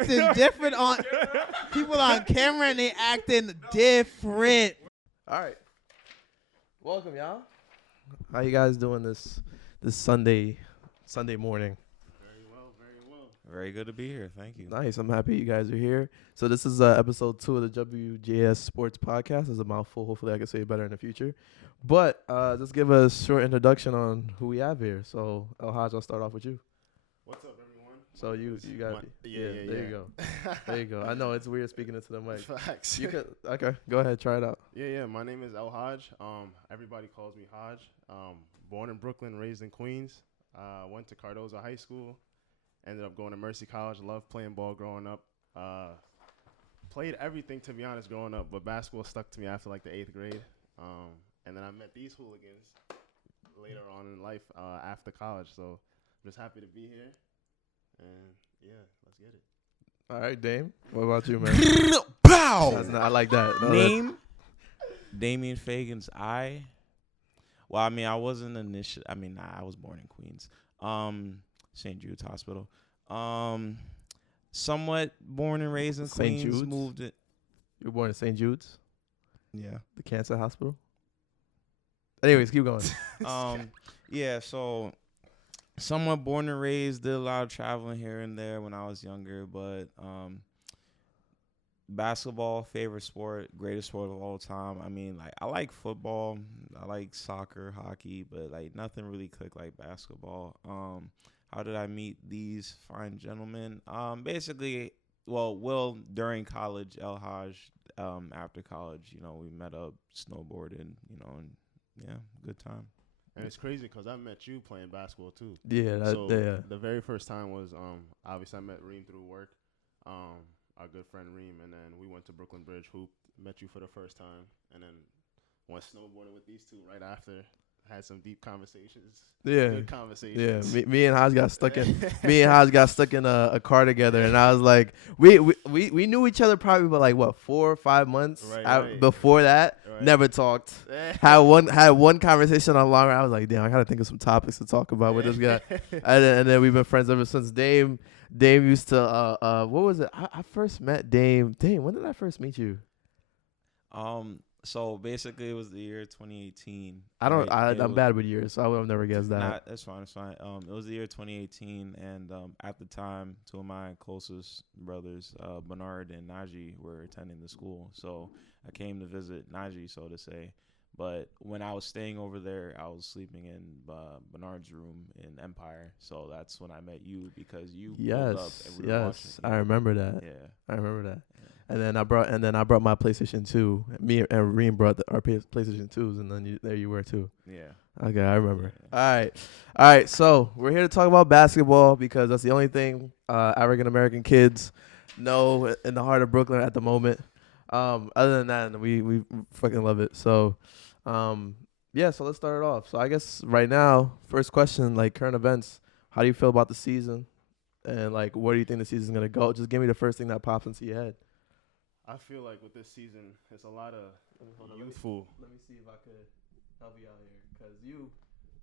acting different on people on camera, and they acting different. All right. Welcome, y'all. How you guys doing this Sunday morning? Very well, very well. Very good to be here. Thank you. Nice. I'm happy you guys are here. So this is episode 2 of the WJSSports podcast. It's a mouthful. Hopefully I can say it better in the future. But just give a short introduction on who we have here. So, El Haj, I'll start off with you. What's up, everyone? So you got yeah. There you go. There you go. I know it's weird speaking into the mic. Facts. You could go ahead, try it out. Yeah. My name is El Haj. Everybody calls me Haj. Born in Brooklyn, raised in Queens. Went to Cardozo High School. Ended up going to Mercy College. Loved playing ball growing up. Played everything, to be honest, growing up, but basketball stuck to me after like the 8th grade. And then I met these hooligans later on in life after college. So I'm just happy to be here. And yeah, let's get it. All right, Dame. What about you, man? Pow! I like that. No, Name? Damian Fagan's I. Well, I mean, I wasn't I was born in Queens. St. Jude's Hospital. Somewhat born and raised in St. Queens. Jude's? Moved it. You were born in St. Jude's, Yeah. the cancer hospital. Anyways, keep going. Yeah, so somewhat born and raised, did a lot of traveling here and there when I was younger, but basketball, favorite sport, greatest sport of all time. I mean, like, I like football, I like soccer, hockey, but like nothing really clicked like basketball. How did I meet these fine gentlemen? Basically, Will during college, El Haj after college, we met up snowboarding, and yeah, good time. And it's crazy because I met you playing basketball too. Yeah, The very first time was obviously I met Reem through work, our good friend Reem, and then we went to Brooklyn Bridge, hoop, met you for the first time, and then went snowboarding with these two right after. Had some deep conversations. Yeah. Good conversations. Yeah, me and Haj got stuck in a car together, and I was like, we knew each other probably about like what 4 or 5 months Right. before that. Right. Never talked. had one conversation on longer. I was like, damn, I gotta think of some topics to talk about with this guy. and then we've been friends ever since. Dame used to what was it? I first met Dame. Dame, when did I first meet you? So basically, it was the year 2018. I'm bad with years, so I would have never guessed that. Nah, that's fine. It's fine. It was the year 2018, and at the time, 2 of my closest brothers, Bernard and Najee, were attending the school. So I came to visit Najee, so to say. But when I was staying over there, I was sleeping in Bernard's room in Empire. So that's when I met you, because you pulled up and we were watching. I remember that. Yeah. I remember that. Yeah. And then I brought my PlayStation 2. Me and Reem brought our PlayStation 2s, and then there you were too. Yeah. Okay, I remember. Yeah. All right. So we're here to talk about basketball because that's the only thing African American kids know in the heart of Brooklyn at the moment. Other than that, we fucking love it. So, yeah. So let's start it off. So I guess right now, first question, like current events. How do you feel about the season? And like, where do you think the season's gonna go? Just give me the first thing that pops into your head. I feel like with this season, it's a lot of youthful. Let me see if I could help you out here, cause you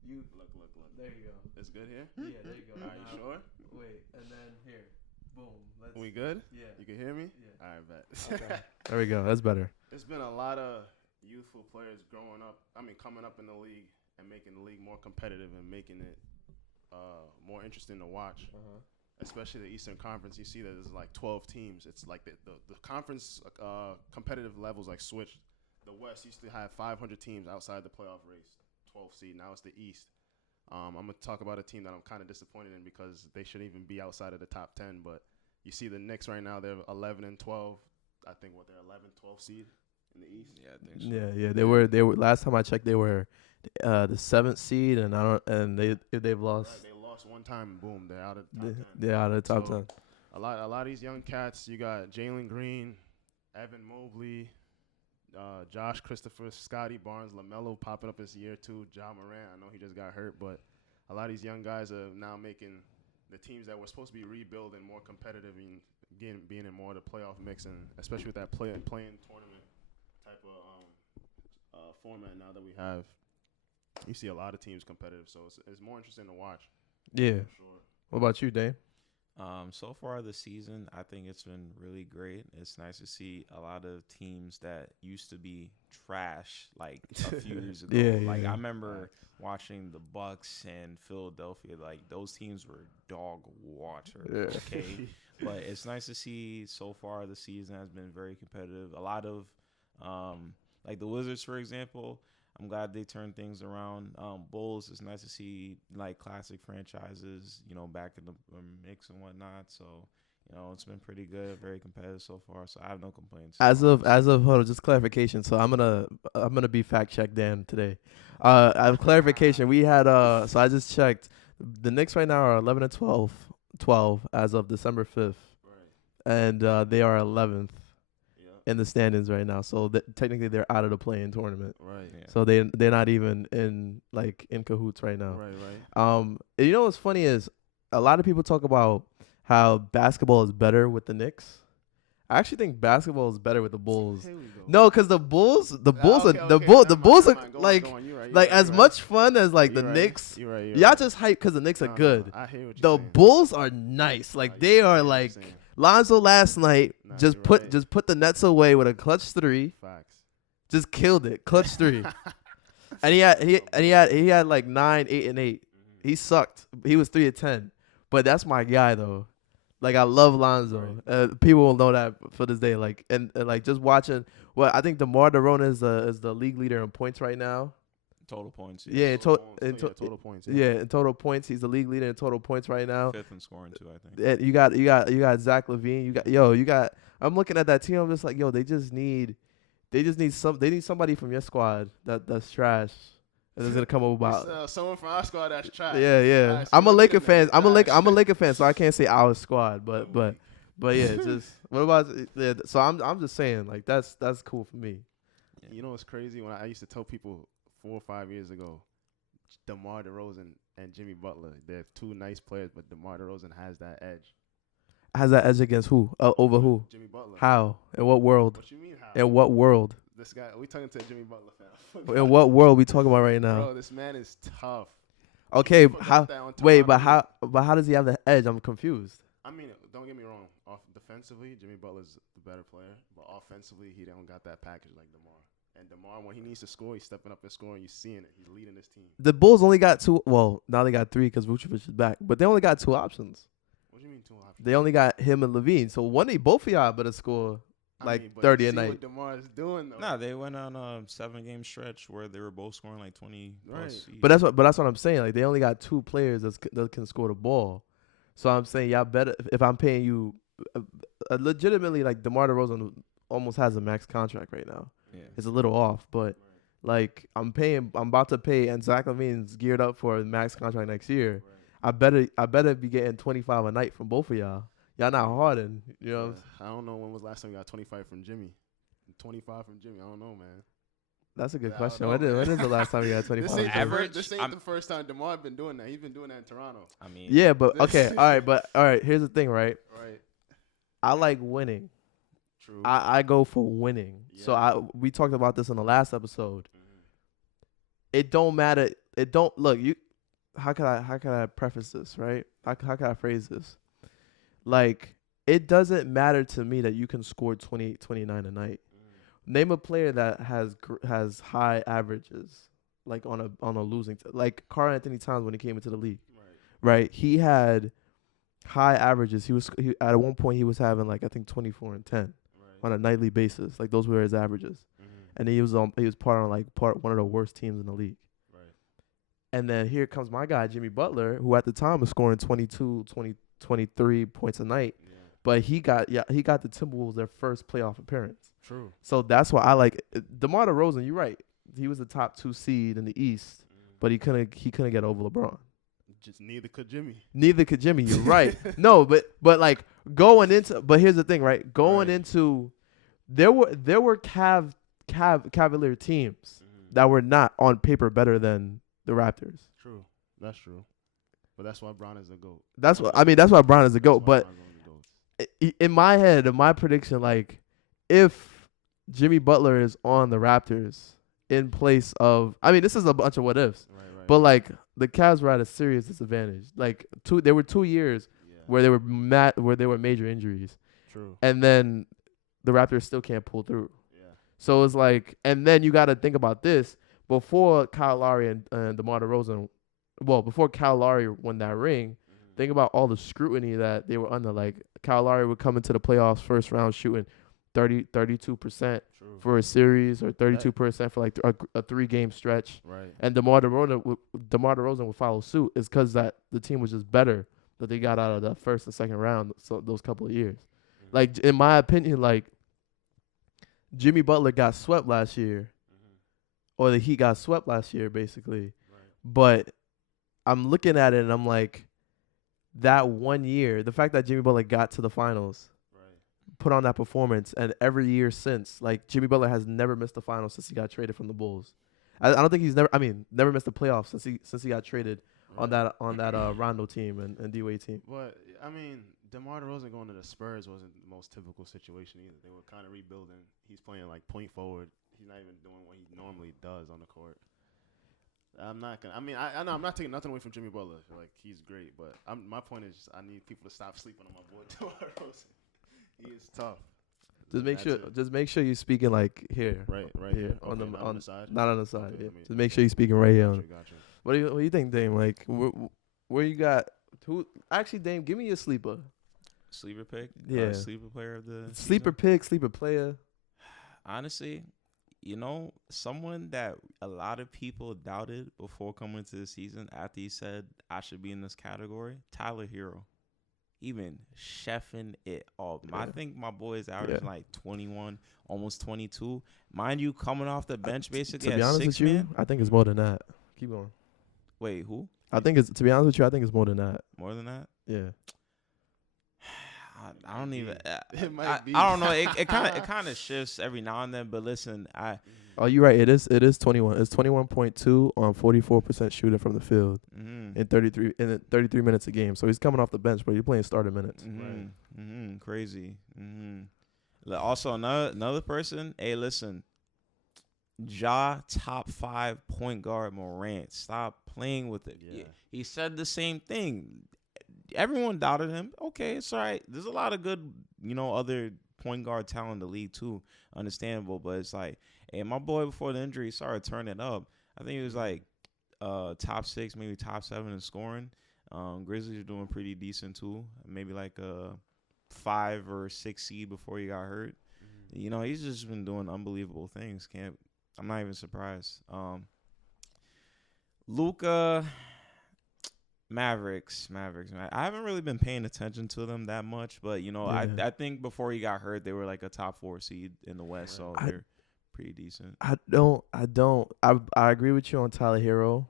Look. there you go. It's good here? Yeah, there you go. Are you sure? Wait, and then here, boom. We good? Yeah. You can hear me? Yeah. All right, bet. Okay. There we go. That's better. There's been a lot of youthful players coming up in the league and making the league more competitive and making it more interesting to watch. Especially the Eastern Conference. You see that there's like 12 teams. It's like the conference competitive levels like switched. The West used to have 500 teams outside the playoff race, 12 seed. Now it's the East. I'm going to talk about a team that I'm kind of disappointed in because they shouldn't even be outside of the top 10. But you see the Knicks right now, they're 11 and 12. I think they're 11, 12 seed in the East. Yeah, I think so. Yeah. They were. Last time I checked, they were the 7th seed, and they've lost. Right, they lost one time, boom, they're out of the top 10. They're out of the top 10. A lot of these young cats. You got Jalen Green, Evan Mobley, Josh Christopher, Scotty Barnes, LaMelo popping up this year too. Ja Morant, I know he just got hurt, but a lot of these young guys are now making the teams that were supposed to be rebuilding more competitive and being in more of the playoff mix, and especially with that playing tournament type of format now that we have. You see a lot of teams competitive, so it's more interesting to watch. Yeah. For sure. What about you, Dave? So far this season, I think it's been really great. It's nice to see a lot of teams that used to be trash like a few years ago. I remember watching the Bucks and Philadelphia. Like those teams were dog water. Okay, but it's nice to see so far the season has been very competitive. A lot of like the Wizards, for example. I'm glad they turned things around. Bulls, it's nice to see like classic franchises, back in the mix and whatnot. So, it's been pretty good, very competitive so far. So I have no complaints. As of hold on, just clarification. So I'm gonna be fact checked Dan today. I have clarification. We had so I just checked. The Knicks right now are 11 and 12 as of December 5th, and they are 11th. In the standings right now, so technically they're out of the play-in tournament. Right. Yeah. So they're not even in cahoots right now. Right. You know what's funny is a lot of people talk about how basketball is better with the Knicks. I actually think basketball is better with the Bulls. Here we go. No, because the Bulls are like as much fun as like the Knicks. Y'all just hype because the Knicks are good. I hear what you're the saying. Bulls are nice. Like they are like. Lonzo last night just put the Nets away with a clutch 3. Facts. Just killed it. Clutch 3. And he had like 9, 8, and 8. He sucked. He was 3 of 10. But that's my guy though. Like I love Lonzo. People will know that for this day. Like and like just watching. Well, I think DeMar DeRozan is the league leader in points right now. Total points. Yeah, in total points. Yeah, in total points, he's the league leader in total points right now. 5th in scoring too, I think. And you got Zach LaVine. You got. I'm looking at that team. I'm just like, they need somebody from your squad that's trash. And is gonna come up about someone from our squad that's trash. Yeah. Right, so I'm a Laker fan. I'm a Laker Laker fan, so I can't say our squad. But yeah, just what about? Yeah, so I'm just saying like that's cool for me. You know what's crazy? When I used to tell people 4 or 5 years ago, DeMar DeRozan and Jimmy Butler, they're two nice players, but DeMar DeRozan has that edge. Has that edge against who? Over who? Jimmy Butler. How? In what world? What you mean how? In what world? This guy, we talking to a Jimmy Butler fan. In what world we talking about right now? Bro, this man is tough. Okay, how? Wait, but how does he have the edge? I'm confused. I mean, don't get me wrong. Defensively, Jimmy Butler's the better player, but offensively, he don't got that package like DeMar. And DeMar, when he needs to score, he's stepping up and scoring. You're seeing it. He's leading his team. The Bulls only got 2. Well, now they got 3 because Vucevic is back. But they only got 2 options. What do you mean 2 options? They only got him and LaVine. So both of y'all better score 30 a night. What DeMar is doing though. Nah, they went on a 7-game stretch where they were both scoring like 20 plus. But that's what I'm saying. Like they only got 2 players that can score the ball. So I'm saying y'all better if I'm paying you legitimately like DeMar DeRozan almost has a max contract right now. Yeah. It's a little off, but like I'm about to pay, and Zach LaVine's geared up for a max contract next year. Right. I better be getting 25 a night from both of y'all. Y'all not Harden, you know. I don't know when was the last time you got 25 from Jimmy. 25 from Jimmy, I don't know, man. That's a good question. When is the last time you got 25? This ain't the first time DeMar been doing that. He's been doing that in Toronto. I mean, yeah, but okay, all right. Here's the thing, right? Right. I like winning. True. I go for winning. Yeah. So we talked about this in the last episode. Mm-hmm. It don't matter. It don't look you. How can I preface this, right? How can I phrase this? Like it doesn't matter to me that you can score 28, 29 a night. Name a player that has high averages, like on a losing like Karl Anthony Towns when he came into the league, right? He had high averages. He at one point he was having like I think 24 and 10 on a nightly basis. Like those were his averages, and he was part one of the worst teams in the league. Right. And then here comes my guy Jimmy Butler, who at the time was scoring 22, 23 points a night, but he got the Timberwolves their first playoff appearance. True. So that's why I like DeMar DeRozan. You're right. He was the top 2 seed in the East, but he couldn't get over LeBron. Just neither could Jimmy. You're right. No, but like going into, but here's the thing, right? Going into, there were Cavalier teams that were not on paper better than the Raptors. True, that's true. But that's why Bron is the GOAT. That's why Bron is the GOAT. But in my head, in my prediction, like if Jimmy Butler is on the Raptors in place of, I mean, this is a bunch of what ifs. But like the Cavs were at a serious disadvantage. Like there were 2 years where there were major injuries, True. and then the Raptors still can't pull through. Yeah. So it's like, and then you got to think about this before Kyle Lowry and DeMar DeRozan, before Kyle Lowry won that ring. Think about all the scrutiny that they were under. Like Kyle Lowry would come into the playoffs first round shooting 32% for a series, or 32% for like a 3-game stretch. Right. And DeMar DeRozan would follow suit. Is because that the team was just better that they got out of the first and second round. So those couple of years, like in my opinion, like Jimmy Butler got swept last year, or the Heat got swept last year, basically. Right. But I'm looking at it and I'm like, that 1 year, the fact that Jimmy Butler got to the finals, put on that performance, and every year since, like Jimmy Butler has never missed the finals since he got traded from the Bulls. I don't think he's never missed the playoffs since he got traded on that Rondo team and D-Wade team. But I mean, DeMar DeRozan going to the Spurs wasn't the most typical situation either. They were kind of rebuilding. He's playing like point forward. He's not even doing what he normally does on the court. I'm not gonna. I mean, I know I'm not taking nothing away from Jimmy Butler. Like he's great, but my point is, I need people to stop sleeping on my boy DeMar DeRozan. He is tough. Just make sure you're speaking like here. Right here okay, on the side. Not on the side. Okay, Yeah. Just make sure you're speaking right here. Gotcha. What do you think, Dame? Like where you got? Who actually, Dame? Give me your sleeper. Sleeper pick. Yeah. Sleeper player of the sleeper season? pick. Sleeper player. Honestly, someone that a lot of people doubted before coming into the season after he said I should be in this category, Tyler Hero. He been chefing it up. I think my boy is averaging like 21, almost 22. Mind you, coming off the bench basically to be honest with you, I think it's more than that. Keep going. Wait, who? I think it's, to be honest with you, I think it's more than that. More than that? Yeah. I don't even. It might be. I don't know. It kind of shifts every now and then. But listen, Oh, you're right. It is 21. It's 21.2 on 44% shooting from the field in 33 minutes a game. So he's coming off the bench, but he's playing starter minutes. Crazy. Also, another person. Hey, listen. Top 5 point guard Morant. Stop playing with it. Yeah. He said the same thing. Everyone doubted him. Okay, it's all right. There's a lot of good, other point guard talent in the league too. Understandable, but it's like, hey, my boy before the injury started turning up. I think he was like top 6, maybe top 7 in scoring. Grizzlies are doing pretty decent too. Maybe like a 5 or 6 seed before he got hurt. He's just been doing unbelievable things. I'm not even surprised. Luka. Mavericks. I haven't really been paying attention to them that much, but I think before he got hurt, they were like a top 4 seed in the West, so they're pretty decent. I agree with you on Tyler Hero.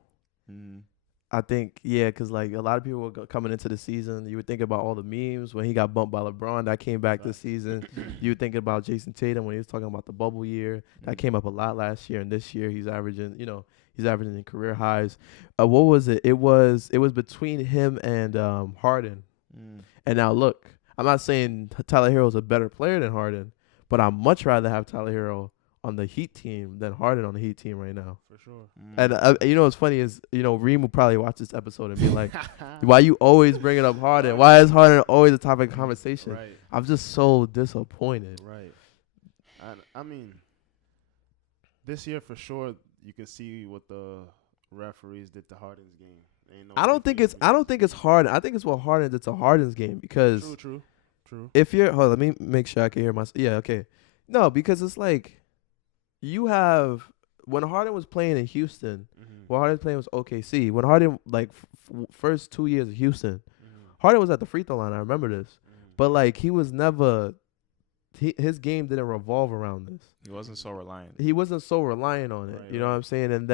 I think, because like a lot of people were coming into the season, you would think about all the memes when he got bumped by LeBron that came back this season. You would think about Jason Tatum when he was talking about the bubble year. That came up a lot last year, and this year he's averaging, he's averaging in career highs. What was it? It was between him and Harden. And now look, I'm not saying Tyler Hero is a better player than Harden, but I'd much rather have Tyler Hero on the Heat team than Harden on the Heat team right now. For sure. And what's funny is, Reem will probably watch this episode and be like, why you always bringing up Harden? Why is Harden always a topic of conversation? Right. I'm just so disappointed. Right. I mean, this year for sure, you can see what the referees did to Harden's game. I don't think it's Harden. I think it's what Harden did to Harden's game, because True. If you're, let me make sure I can hear myself. Yeah, okay. No, because it's like you have, when Harden was playing in Houston, when Harden was playing was OKC. When Harden first 2 years of Houston, Harden was at the free throw line. I remember this, but like he was never. His game didn't revolve around this. He wasn't so reliant. He wasn't so reliant on it. Right, you know what I'm saying? And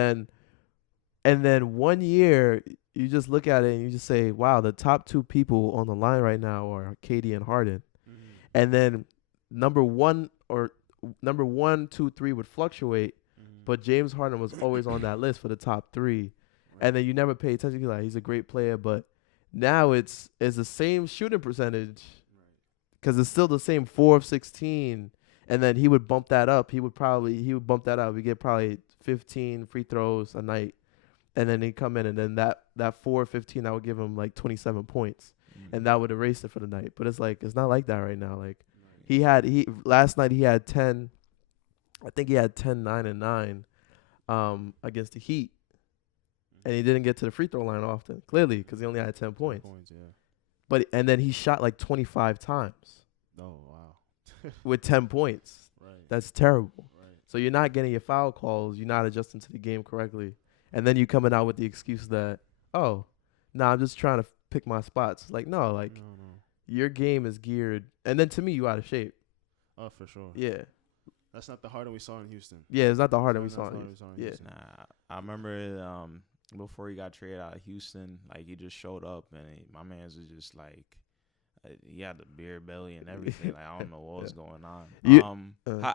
then 1 year, you just look at it and you just say, wow, the top 2 people on the line right now are KD and Harden. And then number 1, 2, 3 would fluctuate, but James Harden was always on that list for the top 3. Right. And then you never pay attention. You're like, he's a great player, but now it's the same shooting percentage. Because it's still the same 4 of 16, and then he would bump that up. He would bump that up. We get probably 15 free throws a night, and then he'd come in, and then that 4 of 15, I would give him like 27 points. and that would erase it for the night. But it's like it's not like that right now. Like he last night he had 10. I think he had 10, 9, and 9 against the Heat, and he didn't get to the free throw line often. Clearly, because he only had 10 points. And then he shot like 25 times. Oh wow. With 10 points. Right. That's terrible. Right. So you're not getting your foul calls. You're not adjusting to the game correctly. And then you coming out with the excuse that, oh, nah, I'm just trying to pick my spots. Like, no, like, No. your game is geared. And then to me, you out of shape. Oh, for sure. Yeah. That's not the Harden we saw in Houston. Yeah, it's not the Harden we Not saw. the Harden we saw in Yeah. Houston. Nah, I remember before he got traded out of Houston, like he just showed up and my man's was just like, he had the beer belly and everything. Like I don't know what was going on.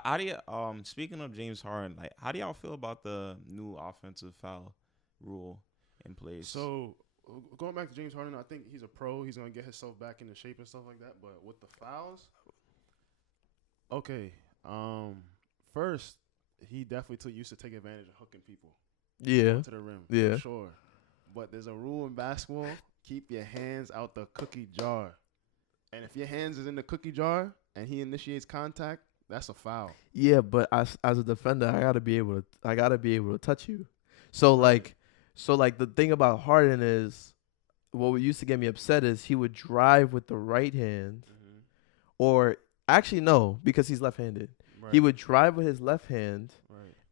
How do you speaking of James Harden, like how do y'all feel about the new offensive foul rule in place? So going back to James Harden, I think he's a pro. He's gonna get himself back into shape and stuff like that. But with the fouls, okay. First, he definitely used to take advantage of hooking people. Yeah. To the rim. Yeah. For sure. But there's a rule in basketball: keep your hands out the cookie jar. And if your hands is in the cookie jar and he initiates contact, that's a foul. Yeah, but as a defender, I gotta be able to touch you. So like the thing about Harden is, what used to get me upset is he would drive with the right hand, or actually no, because he's left-handed. Right. He would drive with his left hand,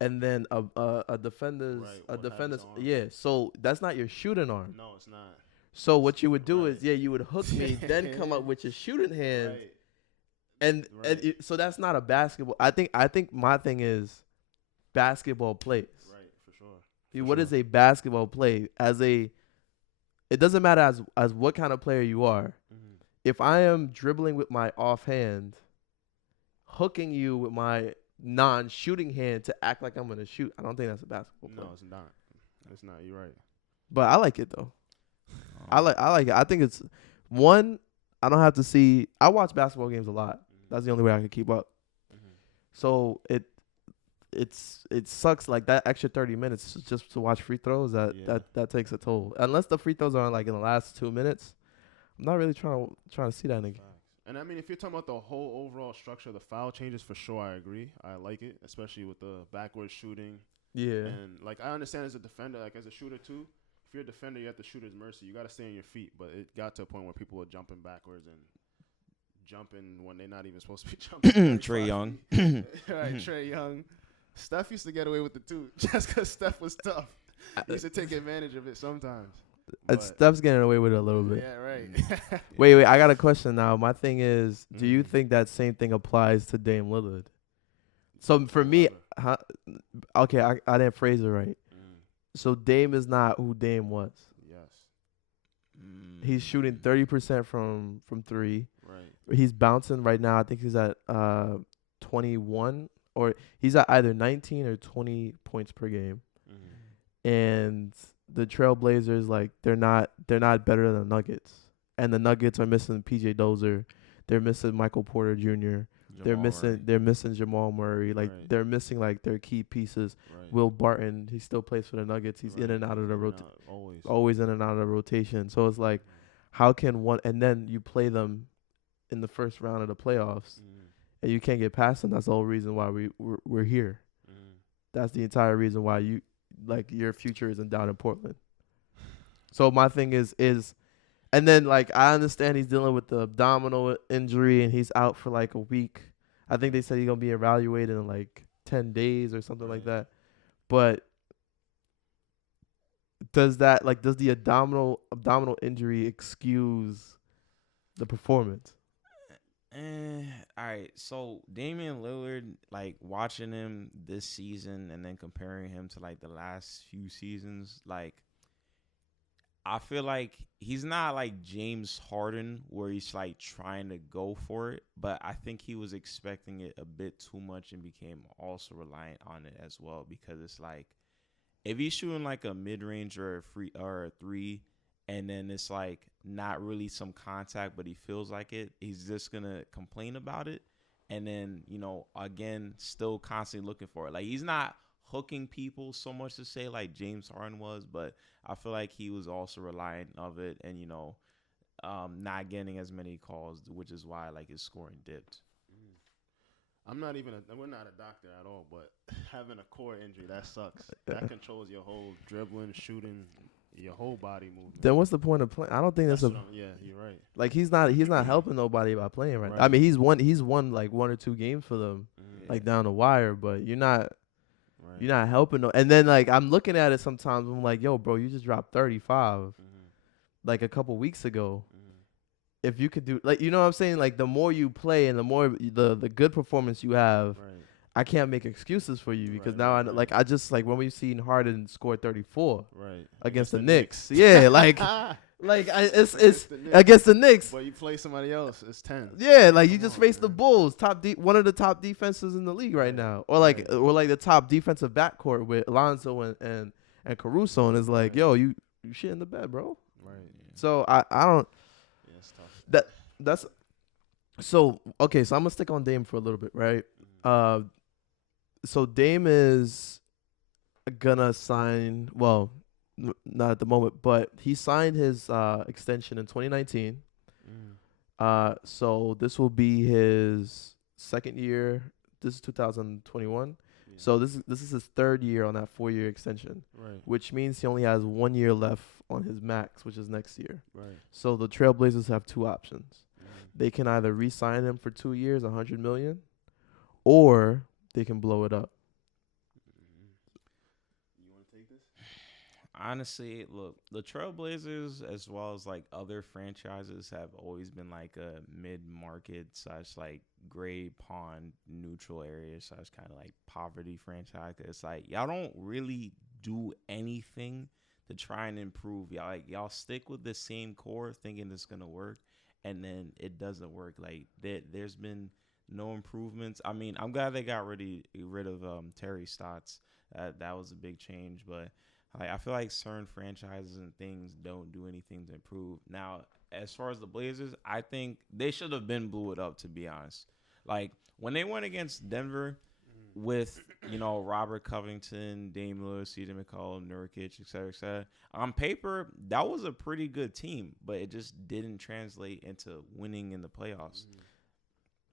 and then a defender's yeah. So that's not your shooting arm. No, it's not. So what you would do is, you would hook me, then come up with your shooting hand, and so that's not a basketball. I think my thing is basketball plays. Right, for sure. What is a basketball play? It doesn't matter as what kind of player you are. Mm-hmm. If I am dribbling with my offhand, hooking you with my non-shooting hand to act like I'm gonna shoot, I don't think that's a basketball play. No, it's not. It's not. You're right. But I like it though. I like it. I think it's one. I don't have to see. I watch basketball games a lot. That's the only way I can keep up. So it sucks like that extra 30 minutes just to watch free throws. That takes a toll. Unless the free throws are like in the last 2 minutes, I'm not really trying to see that nigga. And I mean, if you're talking about the whole overall structure of the foul changes, for sure I agree. I like it, especially with the backward shooting. Yeah. And like I understand as a defender, like as a shooter too. If you're a defender, you have to shoot at mercy. You got to stay on your feet. But it got to a point where people were jumping backwards and jumping when they're not even supposed to be jumping. Trae Young. Right, Trae Young. Steph used to get away with it too, just because Steph was tough. He used to take advantage of it sometimes. Steph's getting away with it a little bit. Yeah, right. Wait. I got a question now. My thing is, do you think that same thing applies to Dame Lillard? So for me, okay, I didn't phrase it right. So Dame is not who Dame was. Yes. He's shooting 30% from 3. Right. He's bouncing right now. I think he's at 21, or he's at either 19 or 20 points per game. And the Trailblazers, like they're not better than the Nuggets. And the Nuggets are missing PJ Dozier. They're missing Michael Porter Jr. They're missing Jamal Murray. Like they're missing like their key pieces. Right. Will Barton, he still plays for the Nuggets. He's in and out of the rotation. Always in and out of the rotation. So it's like, how can one, and then you play them in the first round of the playoffs, and you can't get past them. That's the whole reason why we're here. That's the entire reason why your future is in doubt in Portland. So my thing is, and then like I understand he's dealing with the abdominal injury and he's out for like a week. I think they said he's gonna be evaluated in like 10 days or something like that. But does the abdominal injury excuse the performance? All right. So Damian Lillard, like watching him this season and then comparing him to like the last few seasons, like I feel like he's not like James Harden where he's like trying to go for it, but I think he was expecting it a bit too much and became also reliant on it as well, because it's like if he's shooting like a mid-range or a 3 and then it's like not really some contact but he feels like it, he's just going to complain about it and then, again, still constantly looking for it. Like he's not hooking people so much to say like James Harden was, but I feel like he was also reliant of it. And, not getting as many calls, which is why like his scoring dipped. We're not a doctor at all, but having a core injury, that sucks. That controls your whole dribbling, shooting, your whole body movement. Then what's the point of playing? I don't think that's yeah, you're right. like he's not helping nobody by playing right. I mean, he's won like 1 or 2 games for them, like down the wire, but you're not helping no. And then like I'm looking at it sometimes, I'm like, yo, bro, you just dropped 35 like a couple weeks ago. If you could do like, you know what I'm saying? Like the more you play and the more the good performance you have, I can't make excuses for you because now I just like when we've seen Harden score 34 against the Knicks. Yeah, like it's against the Knicks. But you play somebody else, it's 10. Yeah, like you just face the Bulls, one of the top defenses in the league right now, or like the top defensive backcourt with Lonzo and Caruso, and it's like, yo, you shit in the bed, bro. Right. So I don't. Yeah, it's tough. That's so okay. So I'm gonna stick on Dame for a little bit, right? So Dame is gonna sign. Well, not at the moment, but he signed his extension in 2019. So this will be his second year. This is 2021. Yeah. So this is his third year on that 4-year extension. Right. Which means he only has 1 year left on his max, which is next year. Right. So the Trailblazers have 2 options. They can either re-sign him for 2 years, $100 million, or they can blow it up. You want to take this? Honestly, look, the Trailblazers, as well as like other franchises, have always been like a mid-market / like gray pond neutral area / kind of like poverty franchise. It's like y'all don't really do anything to try and improve. Y'all stick with the same core, thinking it's gonna work, and then it doesn't work. Like there's been no improvements. I mean, I'm glad they got rid of Terry Stotts. That was a big change, but I feel like certain franchises and things don't do anything to improve. Now, as far as the Blazers, I think they should have been blew it up, to be honest. Like when they went against Denver with, Robert Covington, Dame Lillard, CJ McCollum, Nurkic, et cetera, on paper, that was a pretty good team, but it just didn't translate into winning in the playoffs.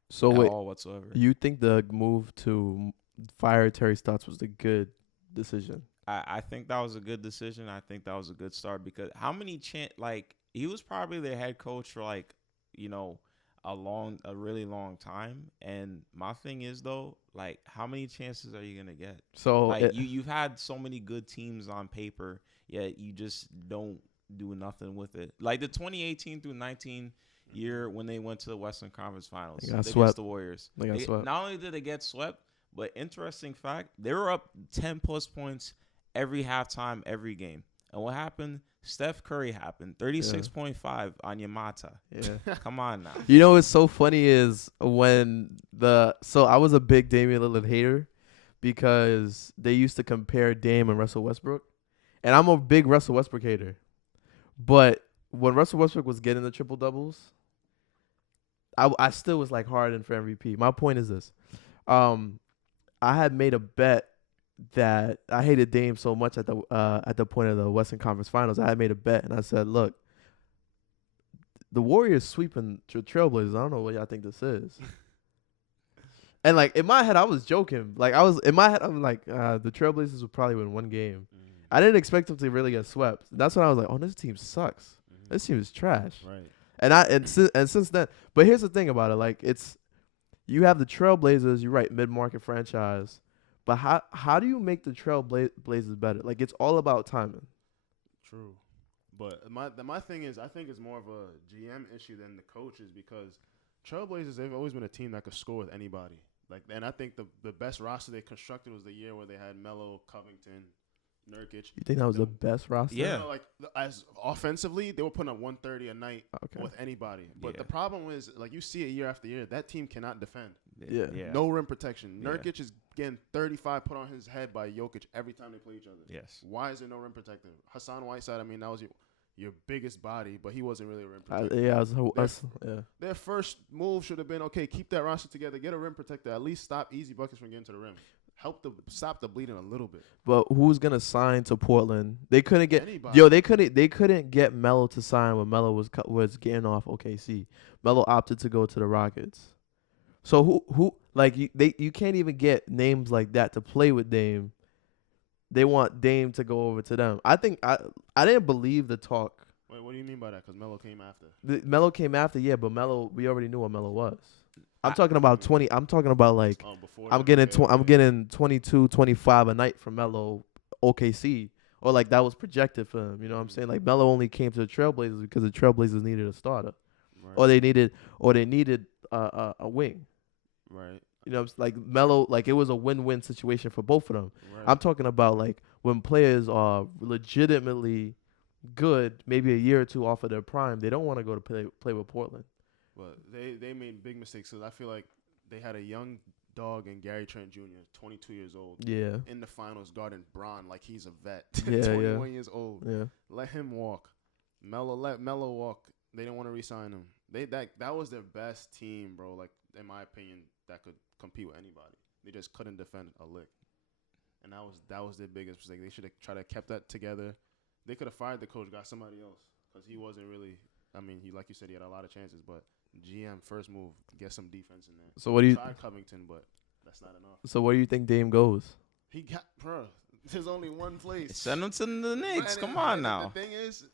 So wait, all whatsoever. You think the move to fire Terry Stotts was a good decision? I think that was a good decision. I think that was a good start because how many he was probably their head coach for a really long time. And my thing is though, like how many chances are you gonna get? So you've had so many good teams on paper, yet you just don't do nothing with it. Like the 2018 through 19 year when they went to the Western Conference Finals against the Warriors. They got swept. Not only did they get swept, but interesting fact, they were up 10 plus points every halftime, every game. And what happened? Steph Curry happened. 36.5 on Yamata. Yeah. Come on now. You know what's so funny is so I was a big Damian Lillard hater because they used to compare Dame and Russell Westbrook. And I'm a big Russell Westbrook hater. But when Russell Westbrook was getting the triple doubles, I still was like Harden for MVP. My point is this. I had made a bet that I hated Dame so much at the point of the Western Conference Finals. I had made a bet, and I said, look, the Warriors sweeping Trailblazers. I don't know what y'all think this is. And, like, in my head, I was joking. Like, I'm like, the Trailblazers would probably win 1 game. I didn't expect them to really get swept. That's when I was like, oh, this team sucks. This team is trash. Right. And since then, but here's the thing about it. Like, you have the Trailblazers, you're right, mid-market franchise. But how do you make the Trailblazers better? Like, it's all about timing. True. But my thing is, I think it's more of a GM issue than the coaches because Trailblazers, they've always been a team that could score with anybody. Like, and I think the best roster they constructed was the year where they had Melo, Covington, Nurkic. You think that was the best roster? Yeah. Like, as offensively, they were putting up 130 a night with anybody. But the problem is, like, you see it year after year, that team cannot defend. Yeah. No rim protection. Nurkic is getting 35 put on his head by Jokic every time they play each other. Yes. Why is there no rim protector? Hassan Whiteside, I mean, that was your biggest body, but he wasn't really a rim protector. Their first move should have been, okay, keep that roster together, get a rim protector, at least stop easy buckets from getting to the rim. help stop the bleeding a little bit. But who's gonna sign to Portland? They couldn't get Anybody. They couldn't get Melo to sign when Melo was getting off OKC. Melo opted to go to the Rockets. So who like you can't even get names like that to play with Dame. They want Dame to go over to them. I think I didn't believe the talk. Wait, what do you mean by that? Because Melo came after. Melo came after, yeah, but Melo, we already knew what Melo was. I'm talking about 20. I'm talking about like Before I'm then, getting okay. I'm getting 22, 25 a night from Melo OKC, or like that was projected for him. You know what I'm saying? Like Melo only came to the Trailblazers because the Trailblazers needed a starter, Right. or they needed a wing. Right. You know, like Melo, like it was a win-win situation for both of them. Right. I'm talking about like when players are legitimately good, maybe a year or two off of their prime, they don't want to go to play with Portland. But they made big mistakes because I feel like they had a young dog in Gary Trent Jr., 22 years old. Yeah. In the finals, guarding Bron like he's a vet. Yeah, 21 years old. Yeah. Let him walk. Let Melo walk. They didn't want to re-sign him. That was their best team, bro. Like in my opinion, that could compete with anybody. They just couldn't defend a lick, and that was their biggest mistake. They should have tried to kept that together. They could have fired the coach, got somebody else, because he wasn't really. I mean, he like you said, he had a lot of chances, but GM first move, get some defense in there. So what do you? Tried Covington, but that's not enough. So where do you think Dame goes? He got, bro. There's only one place. Send him to the Knicks. And Come on the now. thing is,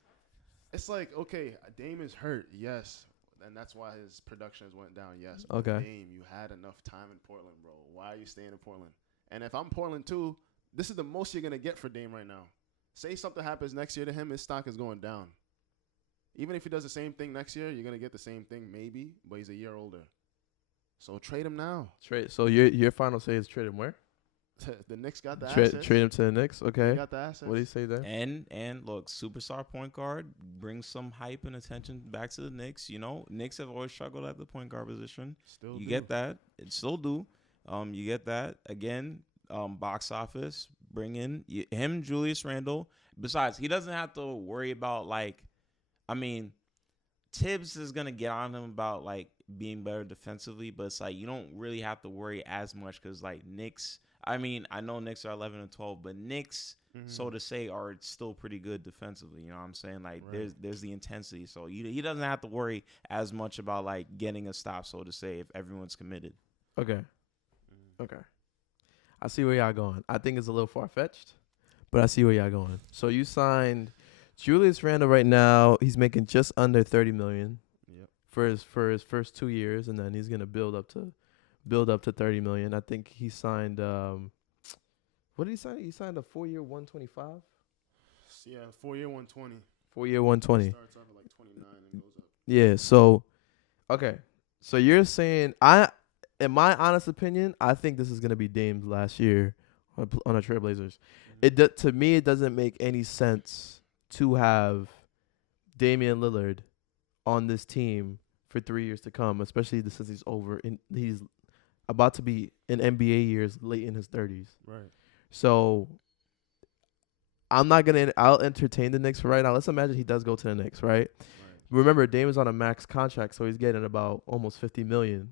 it's like, okay, Dame is hurt, yes, and that's why his productions went down, yes. But Okay. Dame, you had enough time in Portland, bro. Why are you staying in Portland? And if I'm Portland too, this is the most you're gonna get for Dame right now. Say something happens next year to him, his stock is going down. Even if he does the same thing next year, you're gonna get the same thing maybe, but he's a year older. So trade him now. Trade. So your final say is trade him where? The Knicks got the Trade assets. him to the Knicks. They Okay. got the assets. What do you say there? And look, superstar point guard brings some hype and attention back to the Knicks. You know, Knicks have always struggled at the point guard position. Still You do. get that. It still do. You get that. Again, box office, bring in him, Julius Randle. Besides, he doesn't have to worry about, like, I mean, Tibbs is going to get on him about, like, being better defensively, but it's like you don't really have to worry as much because, like, Knicks, I mean, I know Knicks are 11 and 12, but Knicks, so to say, are still pretty good defensively. You know what I'm saying? Like, Right. there's the intensity. So he doesn't have to worry as much about, like, getting a stop, so to say, if everyone's committed. Okay. Okay. I see where y'all going. I think it's a little far-fetched, but I see where y'all going. So you signed Julius Randle right now. He's making just under $30 million Yep. for his first 2 years, and then he's gonna build up to $30 million. I think he signed what did he sign? He signed a 4-year $125. Yeah, 4-year 120. 4-year $120. Starts off at like 29 and goes up. Yeah. So, okay. So you're saying in my honest opinion, I think this is gonna be Dame's last year on the Trailblazers. To me, it doesn't make any sense to have Damian Lillard on this team for 3 years to come, especially since he's about to be in NBA years, late in his 30s. Right. So I'll entertain the Knicks for right now. Let's imagine he does go to the Knicks, right? Remember, Dame is on a max contract, so he's getting about almost $50 million.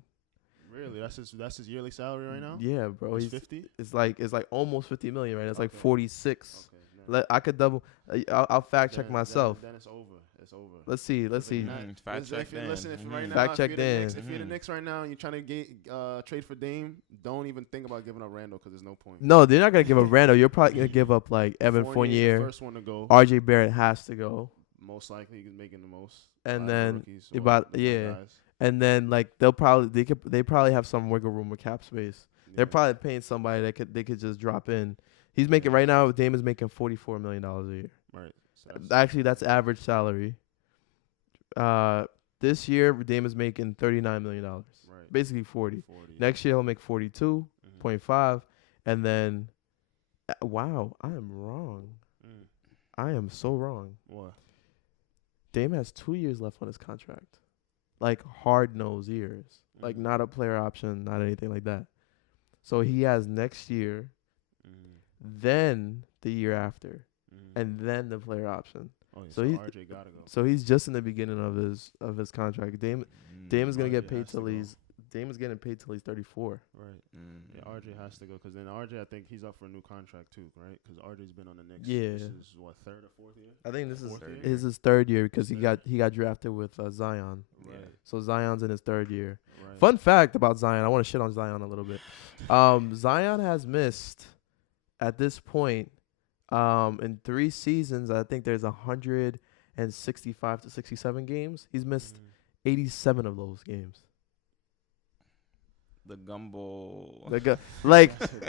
Really? That's his yearly salary right now? Yeah, bro. It's 50? It's like almost $50 million, right? It's like Okay. 46. Okay. I could double. I'll fact check myself. Then it's over. It's over. Let's see. Fact Fact check Dan. right now, Fact if check you're the Dan. Knicks, if you're the Knicks right now and you're trying to trade for Dame, don't even think about giving up Randall because there's no point. No, they're not gonna give up Randall. You're probably gonna give up like Evan Fournier's the Fournier. first one to go. RJ Barrett has to go, Most likely he's making the most. and out of the then rookies or about the young yeah, guys. and then like they probably have some wiggle room with cap space. They're Yeah. probably paying somebody that they could just drop in. He's making right now. Dame is making $44 million a year. Right. So Actually, that's average salary. This year Dame is making $39 million, right. basically 40. 40. Next year he'll make 42.5, Mhm. and then wow, I am wrong. Mm. I am so wrong. What? Dame has 2 years left on his contract, like hard-nosed years, like Mhm. not a player option, not anything like that. So he has next year, Mhm. then the year after, Mhm. and then the player option. Oh, yeah, so so he's- RJ gotta go. So he's just in the beginning of his contract. Dame is gonna get RJ paid has to till go. Dame is getting paid till he's 34. Right. Yeah, RJ has to go because then RJ, I think he's up for a new contract too, right? Because RJ's been on the Knicks. Yeah. This is what, third or fourth year? I think this is Fourth year? his third year because he got drafted with Zion. Right. So Zion's in his third year. Right. Fun fact about Zion. I want to shit on Zion a little bit. Zion has missed at this point in 3 seasons. I think there's 165 to 67 games. He's missed 87 of those games. The gumbo.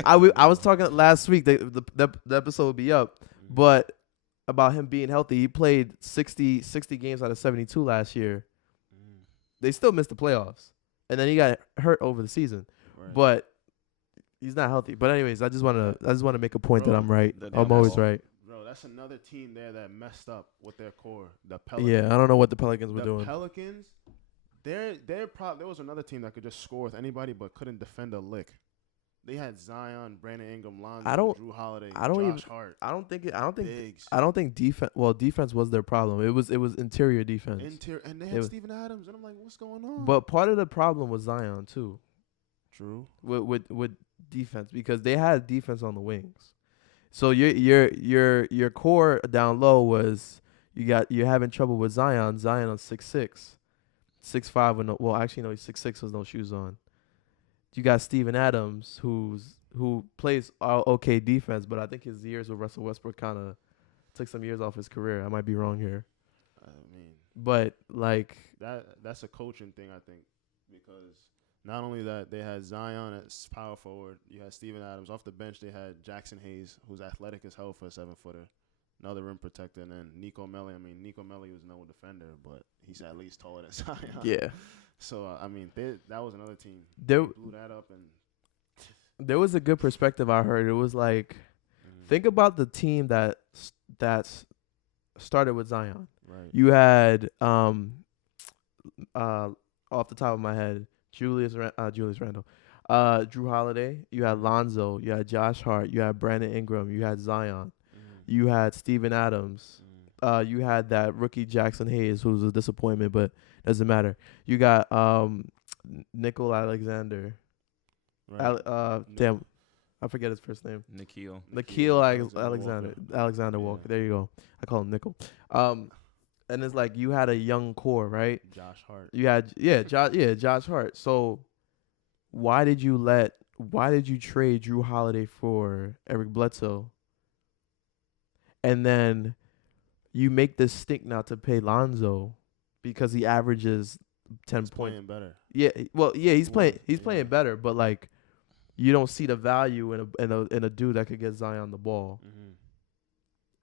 I was talking last week. The episode would be up, but about him being healthy, he played 60 games out of 72 last year. They still missed the playoffs, and then he got hurt over the season. Right. But he's not healthy. But anyways, I just want to make a point that I'm right. the I'm always Gumbo. right. Bro, that's another team there that messed up with their core. The Pelicans. Yeah, I don't know what the Pelicans were The doing. Pelicans, there was another team that could just score with anybody but couldn't defend a lick. They had Zion, Brandon Ingram, Lonzo, Drew Holiday, Josh Hart. I don't think Biggs. defense. Well, defense was their problem. It was interior defense. And they had Steven Adams, and I'm like, what's going on? But part of the problem was Zion too. True. With defense because they had defense on the wings. So your core down low was you're having trouble with Zion. Zion on 6'6", 6'5", with he's 6'6" with no shoes on. You got Steven Adams who plays okay defense, but I think his years with Russell Westbrook kind of took some years off his career. I might be wrong here. I mean, but like that's a coaching thing, I think, because not only that they had Zion as power forward, you had Steven Adams off the bench. They had Jackson Hayes, who's athletic as hell for a 7-footer, another rim protector, and then Nico Melli. I mean, Nico Melli was no defender, but he's at least taller than Zion. Yeah. So I mean, that was another team. They blew that up, and there was a good perspective I heard. It was like, think about the team that started with Zion. right. You had off the top of my head, Julius Randle, Drew Holiday. You had Lonzo. You had Josh Hart. You had Brandon Ingram. You had Zion. You had Steven Adams. You had that rookie Jackson Hayes, who's a disappointment, but doesn't matter. You got Nickel Alexander. Right. Damn, I forget his first name. Nikhil Alexander Walker. There you go. I call him Nickel. And it's like you had a young core, right? Josh Hart. You had Josh Hart. So why did you trade Drew Holiday for Eric Bledsoe? And then you make this stink now to pay Lonzo because he averages 10 points. Playing better. Yeah, well, yeah, he's playing better, but like you don't see the value in a dude that could get Zion the ball.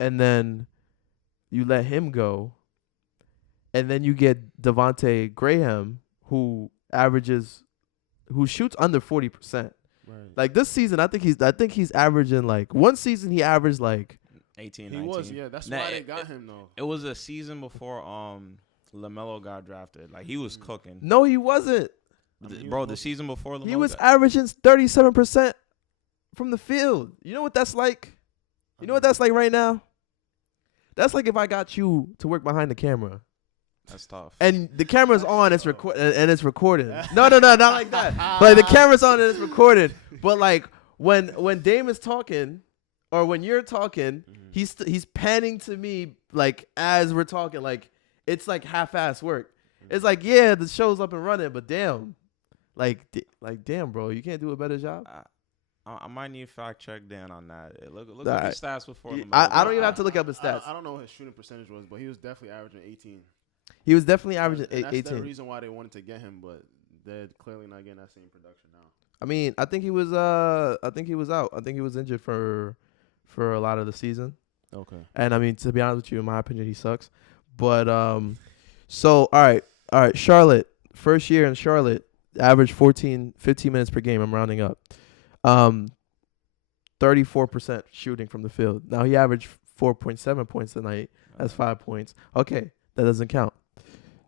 And then you let him go. And then you get Devontae Graham, who shoots under 40%. Right. Like this season, I think he's averaging like one season he averaged like 18, He 19. was, yeah. That's why they got him though. It was a season before LaMelo got drafted. Like he was cooking. no, he wasn't. The season before LaMelo He was got, averaging 37% from the field. You know what that's like? You know what that's like right now? That's like if I got you to work behind the camera. That's tough. And the camera's on, it's it's recording. No, not like that. Like the camera's on and it's recorded. But like when Dame is talking, or when you're talking, he's panning to me like as we're talking. Like it's like half-ass work. It's like the show's up and running, but damn, damn, bro, you can't do a better job. I might need fact check Dan on that. Look All at right. his stats before. I don't even have to look up his stats. I don't know what his shooting percentage was, but he was definitely averaging 18. He was definitely averaging And that's 18. the reason why they wanted to get him, but they're clearly not getting that same production now. I mean, I think he was out. I think he was injured for a lot of the season. Okay. And I mean, to be honest with you, in my opinion, he sucks. But so all right, Charlotte, first year in Charlotte, averaged 15 minutes per game. I'm rounding up. 34% shooting from the field. Now he averaged 4.7 points a night. That's 5 points. Okay, that doesn't count.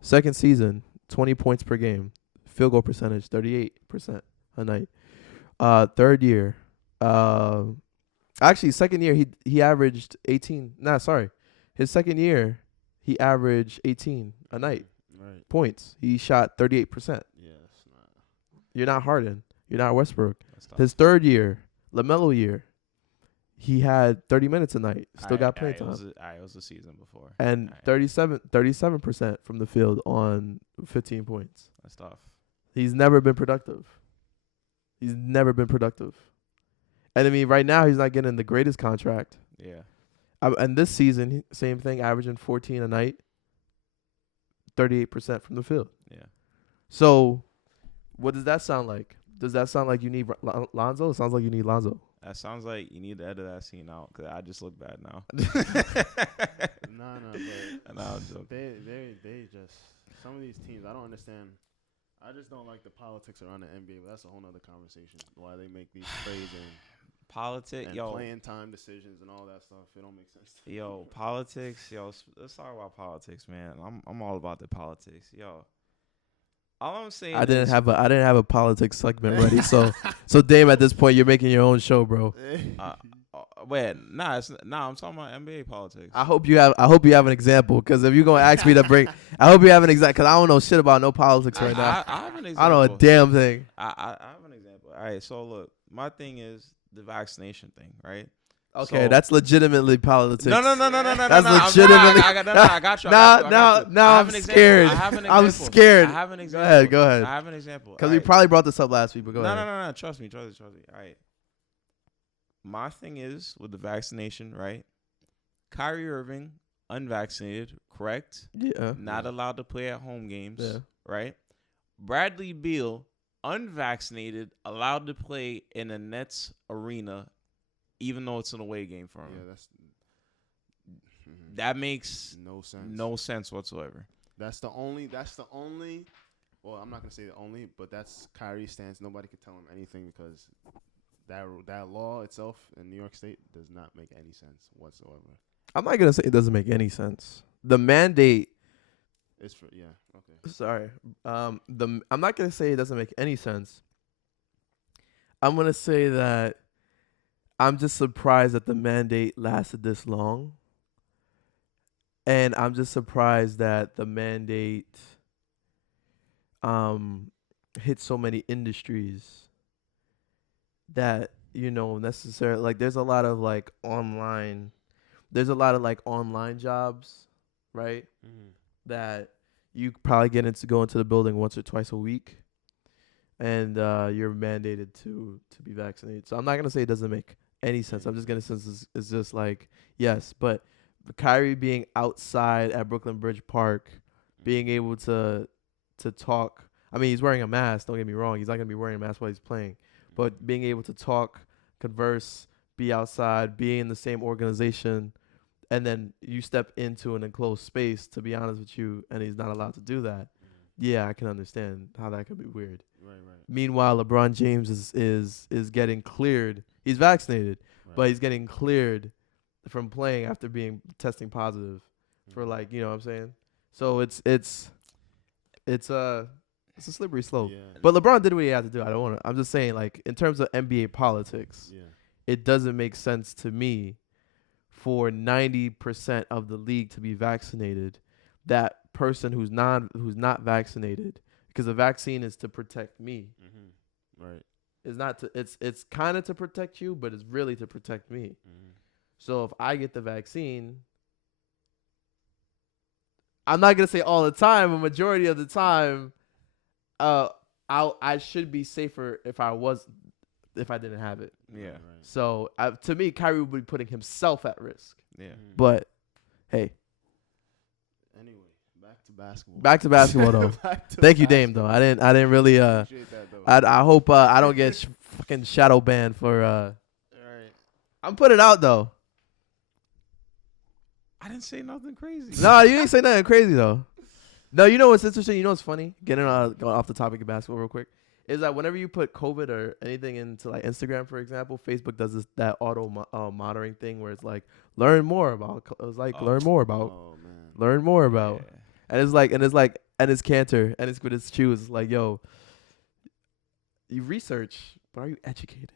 Second season, 20 points per game. Field goal percentage, 38% a night. Third year, actually second year he averaged 18. Nah, sorry, his second year he averaged 18 a night Right. points. He shot 38%. Yeah, it's not. You're not Harden. You're not Westbrook. That's tough. His third year, LaMelo year, he had 30 minutes a night. Still got playing time. It was the season before. And Aight. 37% from the field on 15 points. That's tough. He's never been productive. And I mean, right now he's not getting the greatest contract. Yeah. And this season, same thing, averaging 14 a night, 38% from the field. Yeah. So, what does that sound like? Does that sound like you need Lonzo? It sounds like you need Lonzo. That sounds like you need to edit that scene out because I just look bad now. Nah, but I'm joking. they just some of these teams I don't understand. I just don't like the politics around the NBA, but that's a whole nother conversation. Why they make these trades Politics, and yo. playing time decisions and all that stuff. It don't make sense. To me. Yo, politics, yo. Let's talk about politics, man. I'm all about the politics, yo. All I'm saying, I didn't have a politics segment ready, so Dame, at this point, you're making your own show, bro. Wait, I'm talking about NBA politics. I hope you have an example, because if you're gonna ask me to bring, I hope you have an example, because I don't know shit about no politics right now. I have an example. I don't know a damn thing. I have an example. All right, so look, my thing is the vaccination thing, right? Okay, So- that's legitimately politics. No. That's no, legitimately. I got you. Now I'm scared. I have an I'm example. scared. I have an example. Go ahead. I have an example. Because we probably brought this up last week, but go ahead. No. Trust me. All right. My thing is with the vaccination, right? Kyrie Irving, unvaccinated, correct? Yeah. Not allowed to play at home games, Yeah. right? Bradley Beal, unvaccinated, allowed to play in a Nets arena, even though it's an away game for him. Yeah, that's That makes no sense. no sense whatsoever. That's the only. Well, I'm not gonna say the only, but that's Kyrie's stance. Nobody could tell him anything because that law itself in New York State does not make any sense whatsoever. I'm not gonna say it doesn't make any sense. The mandate. It's for okay. Sorry. I'm not gonna say it doesn't make any sense. I'm gonna say that I'm just surprised that the mandate lasted this long. And I'm just surprised that the mandate hit so many industries that, necessarily, like, there's a lot of online jobs, right? Mm-hmm. That you probably go into the building once or twice a week, and you're mandated to be vaccinated. So I'm not gonna say it doesn't make any sense. I'm just gonna say it's just like, yes, but Kyrie being outside at Brooklyn Bridge Park, being able to talk. I mean, he's wearing a mask. Don't get me wrong. He's not gonna be wearing a mask while he's playing, but being able to talk, converse, be outside, be in the same organization, and then you step into an enclosed space, to be honest with you, and he's not allowed to do that. Yeah, I can understand how that could be weird. Right. Meanwhile, LeBron James is getting cleared. He's vaccinated, Right. but he's getting cleared from playing after being testing positive for Mhm. you know what I'm saying? So it's a slippery slope. Yeah. But LeBron did what he had to do. I'm just saying, in terms of NBA politics, Yeah. it doesn't make sense to me for 90% of the league to be vaccinated. That person who's not vaccinated, because the vaccine is to protect me. Mm-hmm. Right. It's not to. It's kind of to protect you, but it's really to protect me. Mm-hmm. So if I get the vaccine, I'm not gonna say all the time, a majority of the time, I should be safer if I didn't have it. Yeah. Right. So to me, Kyrie would be putting himself at risk. Yeah. Mhm. But hey, Anyway, back to basketball. back to basketball though. Back to Thank you, Dame. Though I didn't really. Appreciate that, though. I hope I don't get fucking shadow banned for. Right. I'm putting it out though. I didn't say nothing crazy. No, you ain't say nothing crazy though. No, you know what's interesting? You know what's funny? Getting going off the topic of basketball real quick. Is that whenever you put COVID or anything into Instagram, for example, Facebook does that auto monitoring thing where it's like learn more about. It was like learn more about. Oh man. Learn more about. Yeah. And it's Cantor and it's with his shoes. It's like, yo, you research, but are you educated?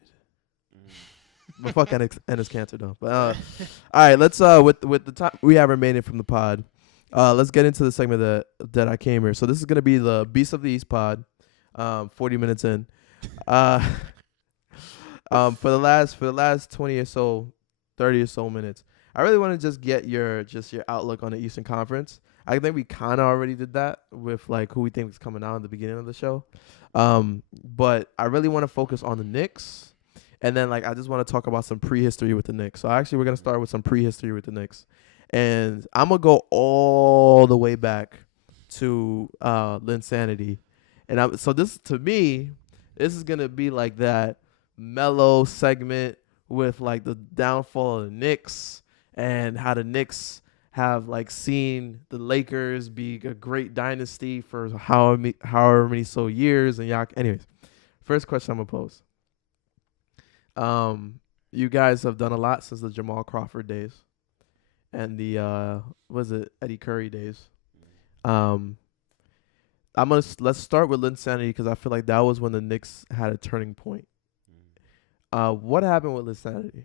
But fuck Ennis Cantor though. But all right, let's with the time we have remaining from the pod, let's get into the segment that I came here. So this is gonna be the Beast of the East pod. 40 minutes in. Uh, for the last 20 or so, 30 or so minutes, I really want to just get your outlook on the Eastern Conference. I think we kind of already did that with like who we think is coming out in the beginning of the show. But I really want to focus on the Knicks, and then like I just want to talk about some prehistory with the Knicks. So actually, we're gonna start with some prehistory with the Knicks, and I'm gonna go all the way back to Linsanity, and so this to me, this is gonna be like that mellow segment with like the downfall of the Knicks and how the Knicks have like seen the Lakers be a great dynasty for however many so years. And y'all, anyways, first question I'm gonna pose. You guys have done a lot since the Jamal Crawford days and the Eddie Curry days. Let's start with Linsanity because I feel like that was when the Knicks had a turning point. What happened with Linsanity?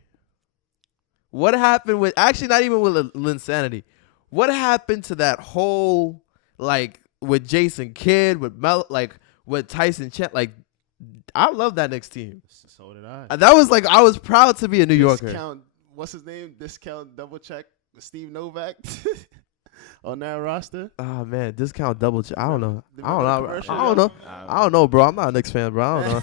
What happened with actually not even with Linsanity? What happened to that whole like with Jason Kidd with with Tyson Chet? Like I love that Knicks team. So did I. That was like I was proud to be a New Yorker. What's his name? Discount double check Steve Novak on that roster. Oh man, discount double check. I don't know. The I don't know. commercial? I don't know. I don't know, bro. I'm not a Knicks fan, bro. I don't know.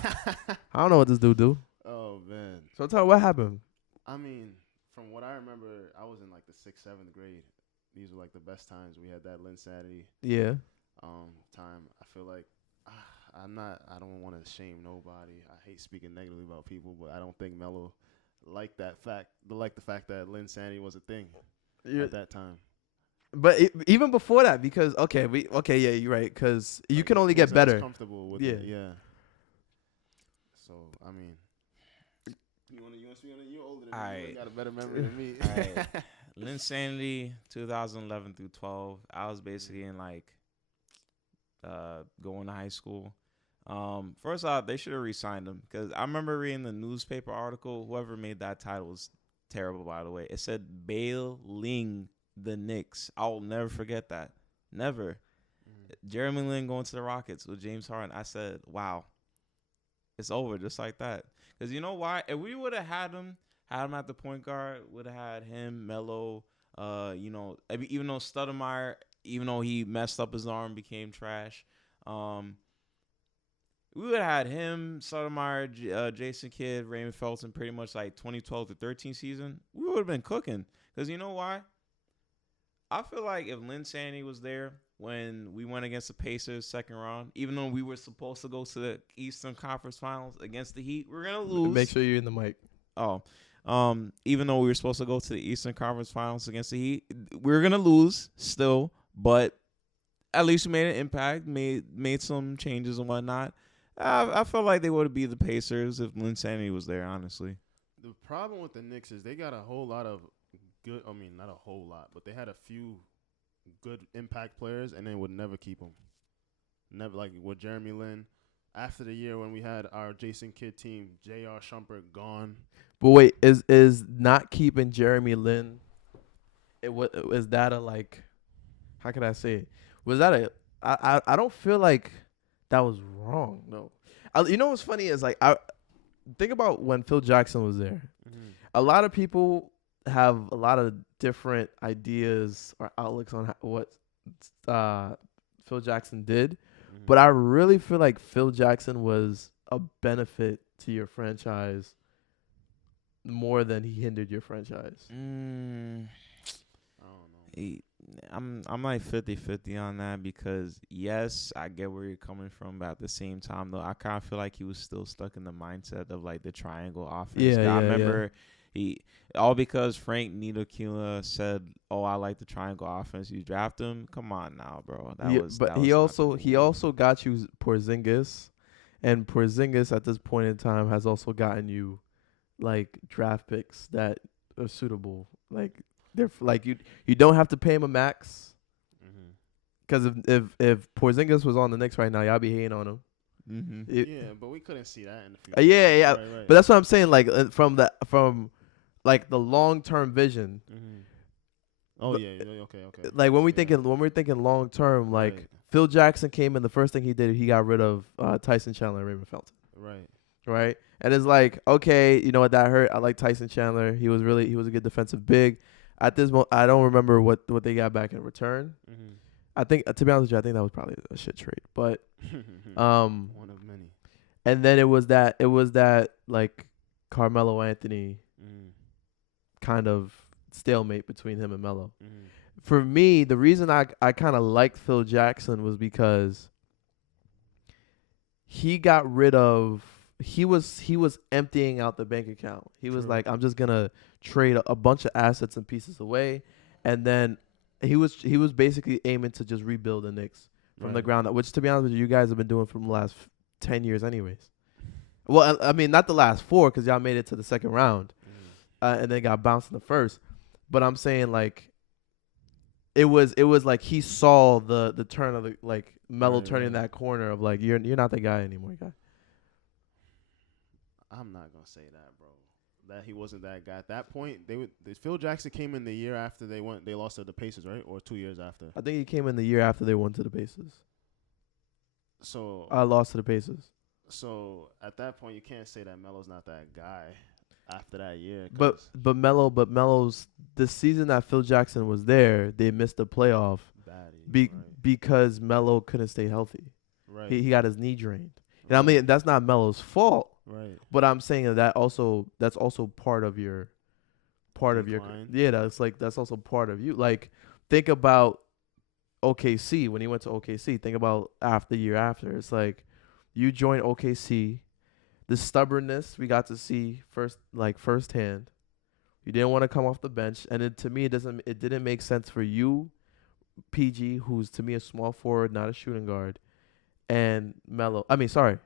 I don't know what this dude do. Oh man. So tell me what happened. I mean, from what I remember, I was in like the 6th, 7th grade. These were like the best times. We had that Linsanity Yeah. time. I feel like I don't want to shame nobody. I hate speaking negatively about people, but I don't think Melo liked the fact that Linsanity was a thing at that time. But even before that, because yeah, you're right. Because you can only get better. Comfortable with yeah. it, yeah. So I mean, you want to speak on it? You're older than me. You got a better memory than me. All right. Linsanity, 2011 through 12. I was basically in like going to high school. First off, they should have re-signed him because I remember reading the newspaper article. Whoever made that title was terrible, by the way. It said bailing the Knicks. I'll never forget that. Never. Jeremy Lin going to the Rockets with James Harden. I said, wow, it's over just like that. Because you know why? If we would have had him at the point guard, would have had him, Melo, even though Stoudemire, even though he messed up his arm, became trash, we would have had him, Stoudemire, Jason Kidd, Raymond Felton, pretty much like 2012 to 13 season. We would have been cooking. Because you know why? I feel like if Linsanity was there when we went against the Pacers second round, even though we were supposed to go to the Eastern Conference Finals against the Heat, we're going to lose. Make sure you're in the mic. Oh. Even though we were supposed to go to the Eastern Conference Finals against the Heat, we were going to lose still, but at least we made an impact, made some changes and whatnot. I felt like they would be the Pacers if Linsanity was there, honestly. The problem with the Knicks is they got a whole lot of good, not a whole lot, but they had a few good impact players and they would never keep them. Never, like with Jeremy Lin. After the year when we had our Jason Kidd team, J.R. Shumpert gone. But wait, is not keeping Jeremy Lin, is that a like, how can I say it? Was that I don't feel like that was wrong. No. You know what's funny is like, I think about when Phil Jackson was there. Mm-hmm. A lot of people have a lot of different ideas or outlooks on what Phil Jackson did. Mm-hmm. But I really feel like Phil Jackson was a benefit to your franchise more than he hindered your franchise. I don't know. I'm like 50-50 on that because, yes, I get where you're coming from, but at the same time, though, I kind of feel like he was still stuck in the mindset of, like, the triangle offense. I remember all because Frank Ntilikina said, "Oh, I like the triangle offense." You draft him? Come on now, bro. He also got you Porzingis, and Porzingis at this point in time has also gotten you like draft picks that are suitable. Like they're like you don't have to pay him a max. Because if Porzingis was on the Knicks right now, y'all be hating on him. Mm-hmm. But we couldn't see that in the future. Yeah. Right. But that's what I'm saying. Like from like the long-term vision. Oh yeah, okay. Like when we're Yeah. thinking long term, like Right. Phil Jackson came in, the first thing he did, he got rid of Tyson Chandler and Raymond Felton. Right. Right? And it's like, okay, you know what, that hurt. I like Tyson Chandler. He was a good defensive big. At this moment, I don't remember what they got back in return. Mm-hmm. I think, to be honest with you, I think that was probably a shit trade. But One of many. and then it was that like Carmelo Anthony kind of stalemate between him and Melo. Mm-hmm. For me, the reason I kind of liked Phil Jackson was because he got rid of he was emptying out the bank account. He was True. like, I'm just gonna trade a bunch of assets and pieces away, and then he was basically aiming to just rebuild the Knicks from the ground up, which, to be honest with you guys have been doing from the last 10 years anyways. Well, I mean, not the last 4, because y'all made it to the second round, and then got bounced in the first. But I'm saying, like, it was like he saw the turn of the, like, Melo turning that corner of, like, you're not the guy anymore, guy. I'm not gonna say that, bro. That he wasn't that guy. At that point, Phil Jackson came in the year after they lost to the Pacers, right? Or 2 years after. I think he came in the year after they won to the Pacers. So I lost to the Pacers. So at that point, you can't say that Melo's not that guy after that year. But Melo's the season that Phil Jackson was there, they missed the playoff because Melo couldn't stay healthy. Right. He got his knee drained. And I mean, that's not Melo's fault. Right. But I'm saying that's also part of your Decline. that's also part of you. Like, think about OKC when he went to OKC. Think about the year after. It's like you joined OKC. The stubbornness we got to see firsthand. You didn't want to come off the bench, and to me it didn't make sense for you, PG, who's to me a small forward, not a shooting guard, and Melo. I mean, sorry.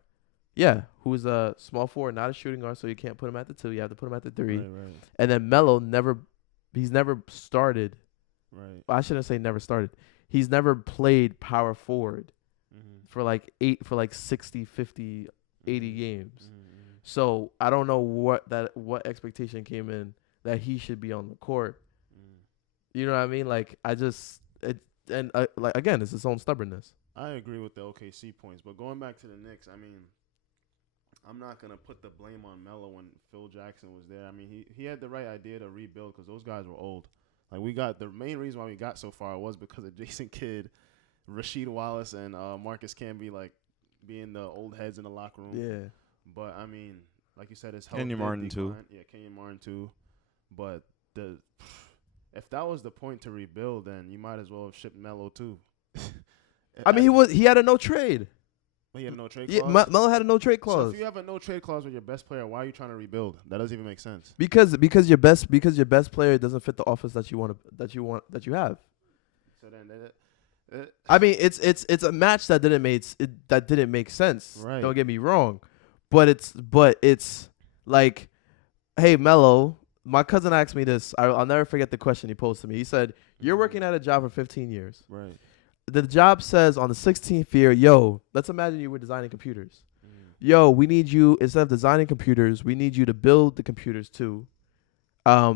Yeah, who's a small forward, not a shooting guard, so you can't put him at the 2. You have to put him at the 3. Right. And then Melo he's never started. Right. I shouldn't say never started. He's never played power forward for like 60, 50, 80 games. So I don't know what expectation came in that he should be on the court. You know what I mean? Like, like, again, it's his own stubbornness. I agree with the OKC points, but going back to the Knicks, I mean, I'm not going to put the blame on Melo when Phil Jackson was there. I mean, he had the right idea to rebuild because those guys were old. Like, the main reason why we got so far was because of Jason Kidd, Rasheed Wallace, and Marcus Camby, like, being the old heads in the locker room. Yeah. But, I mean, like you said, it's health. Kenyon Martin, too. Yeah, Kenyon Martin, too. But if that was the point to rebuild, then you might as well have shipped Melo, too. I mean, he had a no trade. He had a no trade Yeah, clause? Melo had a no trade clause. So if you have a no trade clause with your best player, why are you trying to rebuild? That doesn't even make sense. Because your best player doesn't fit the offense that you have. So then I mean, it's a match that didn't make sense. Right. Don't get me wrong, but it's like, hey, Melo. My cousin asked me this. I'll never forget the question he posed to me. He said, "You're working at a job for 15 years. Right. The job says on the 16th year, yo, let's imagine you were designing computers. Yo, we need you, instead of designing computers, we need you to build the computers too. I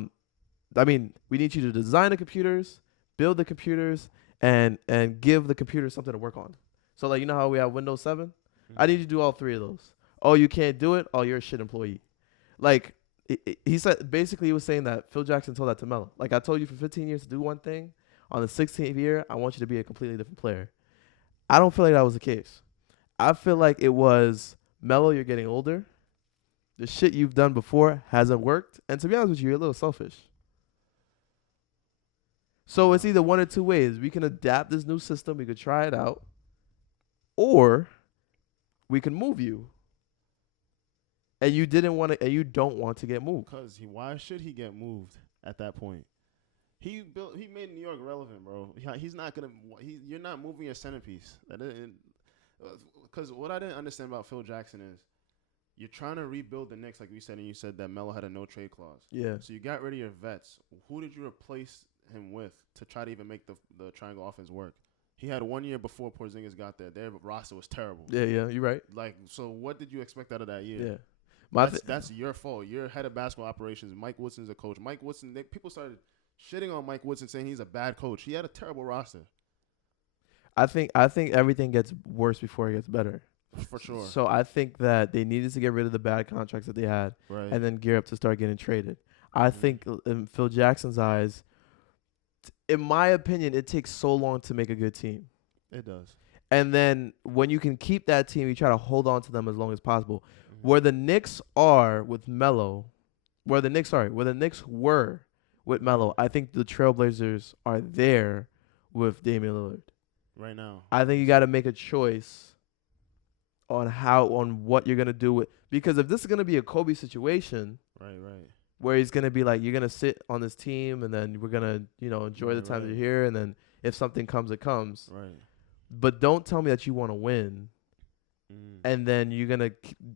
mean, we need you to design the computers, build the computers, and give the computers something to work on. So, like, you know how we have Windows 7? I need you to do all 3 of those. Oh, you can't do it? Oh, you're a shit employee. Like, he said, basically he was saying that Phil Jackson told that to Melo. Like, I told you for 15 years to do one thing. On the 16th year, I want you to be a completely different player. I don't feel like that was the case. I feel like it was, Melo, you're getting older. The shit you've done before hasn't worked. And to be honest with you, you're a little selfish. So it's either one or two ways. We can adapt this new system. We could try it out. Or we can move you. And you don't want to get moved. Because why should he get moved at that point? He made New York relevant, bro. He's not gonna. You're not moving your centerpiece. Because what I didn't understand about Phil Jackson is, you're trying to rebuild the Knicks, like we said, and you said that Melo had a no trade clause. Yeah. So you got rid of your vets. Who did you replace him with to try to even make the triangle offense work? He had 1 year before Porzingis got there. Their roster was terrible. Yeah, you're right. Like, so what did you expect out of that year? Yeah. That's your fault. You're head of basketball operations. Mike Woodson's the coach. Mike Woodson, people started shitting on Mike Woodson, saying he's a bad coach. He had a terrible roster. I think everything gets worse before it gets better. For sure. So I think that they needed to get rid of the bad contracts that they had Right. and then gear up to start getting traded. I think in Phil Jackson's eyes, in my opinion, it takes so long to make a good team. It does. And then when you can keep that team, you try to hold on to them as long as possible. Where the Knicks are with Melo, where the Knicks were with Melo, I think the Trailblazers are there with Damian Lillard. Right now. I think you got to make a choice on what you're gonna do with, because if this is gonna be a Kobe situation, right, where he's gonna be like, you're gonna sit on this team and then we're gonna enjoy the time that you're here, and then if something comes, it comes. Right. But don't tell me that you want to win, and then you're gonna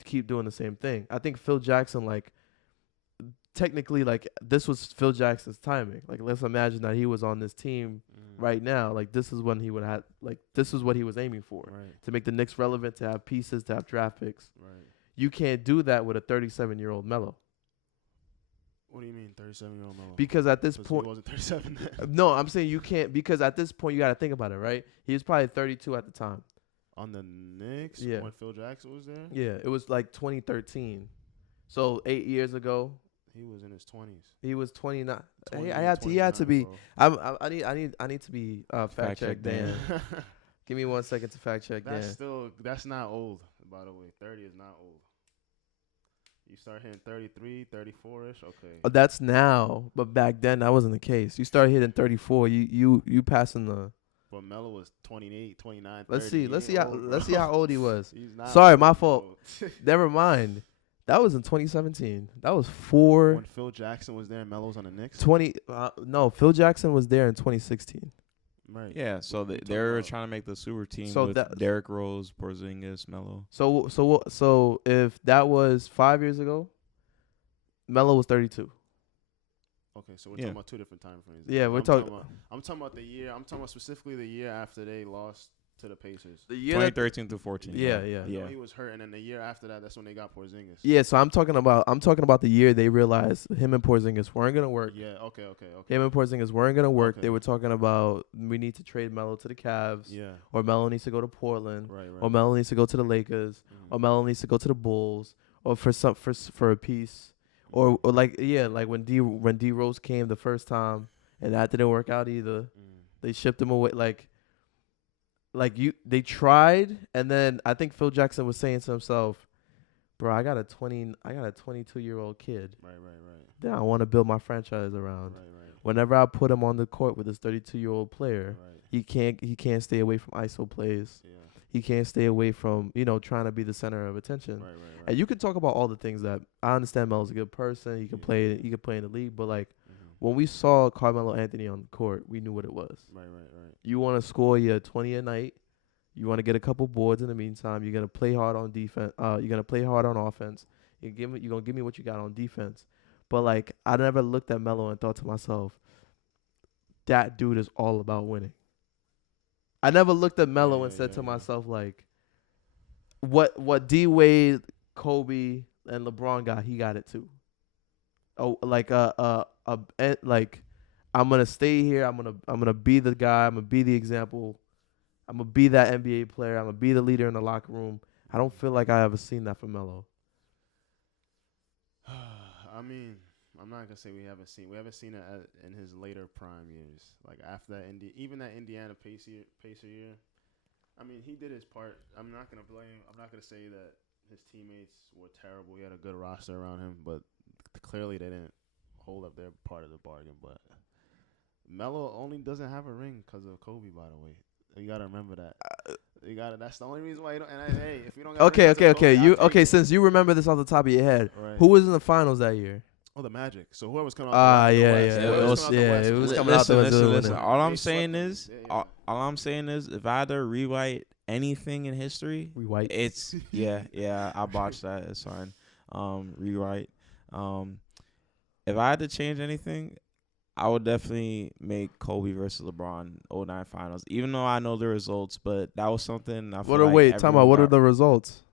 keep doing the same thing. I think Phil Jackson, like, technically, like, this was Phil Jackson's timing. Like, let's imagine that he was on this team right now. Like, this is when he would have, like, this is what he was aiming for, to make the Knicks relevant, to have pieces, to have draft picks. Right. You can't do that with a 37-year-old Melo. What do you mean, 37-year-old Melo? Because at this point, he wasn't 37 then. no, I'm saying you can't, because at this point you got to think about it, right? He was probably 32 at the time. On the Knicks, Yeah. when Phil Jackson was there, Yeah, it was like 2013, so 8 years ago. he was in his 20s. He was 29. 28, He had to be. 29, I need to be fact check Dan. bro. Give me 1 second to fact check Dan. That's not old, by the way. 30 is not old. You start hitting 33, 34-ish, okay. That's now, but back then that wasn't the case. You start hitting 34, you passing the. But Melo was 28, 29, 30. Let's see how old he was. He's not Sorry, old, my fault. bro. Never mind. That was in 2017. That was 4. When Phil Jackson was there and Melo's on the Knicks? 20. No, Phil Jackson was there in 2016. Right. Yeah, so they're trying to make the super team with Derrick Rose, Porzingis, Melo. So if that was 5 years ago, Melo was 32. Okay, so we're talking about two different time frames. Yeah, I'm talking about the year. I'm talking about specifically the year after they lost to the Pacers. The year 2013 to 14. Yeah. He was hurt, and then the year after that, that's when they got Porzingis. Yeah, so I'm talking about the year they realized him and Porzingis weren't gonna work. Yeah. Okay. Him and Porzingis weren't gonna work. Okay. They were talking about, we need to trade Melo to the Cavs. Yeah. Or Melo needs to go to Portland. Right. Or Melo needs to go to the Lakers. Or Melo needs to go to the Bulls. Or for a piece. Or like when D Rose came the first time and that didn't work out either. They shipped him away. They tried, and then I think Phil Jackson was saying to himself, "Bro, I got a 22-year-old kid Right. that I want to build my franchise around. Right. Whenever I put him on the court with this 32-year-old player, Right. he can't stay away from ISO plays. Yeah. He can't stay away from trying to be the center of attention. Right. And you can talk about all the things that I understand. Melo's a good person. He can play. He can play in the league. But like when we saw Carmelo Anthony on the court, we knew what it was. Right. You want to score your 20 a night. You want to get a couple boards in the meantime. You're gonna play hard on defense. You're gonna play hard on offense. You're gonna give me what you got on defense. But like I never looked at Melo and thought to myself, that dude is all about winning. I never looked at Melo and said to myself like, what D Wade, Kobe, and LeBron got, he got it too. Oh, like I'm gonna stay here. I'm gonna be the guy. I'm gonna be the example. I'm gonna be that NBA player. I'm gonna be the leader in the locker room. I don't feel like I ever seen that from Melo. I mean, I'm not gonna say we haven't seen it in his later prime years. Like after that even that Indiana Pacer year. I mean, he did his part. I'm not gonna say that his teammates were terrible. He had a good roster around him, but clearly they didn't hold up their part of the bargain. But Melo only doesn't have a ring because of Kobe, by the way. You gotta remember that. That's the only reason why you don't. And hey, if you don't. Okay. Since you remember this off the top of your head, right. Who was in the finals that year? Oh, the Magic. So whoever's coming out. It was coming out the West. Listen. All I'm saying is, if I had to rewrite anything in history, it's I botched that. It's fine. Rewrite. If I had to change anything, I would definitely make Kobe versus LeBron 09 finals, even though I know the results. But that was something I feel What are the results?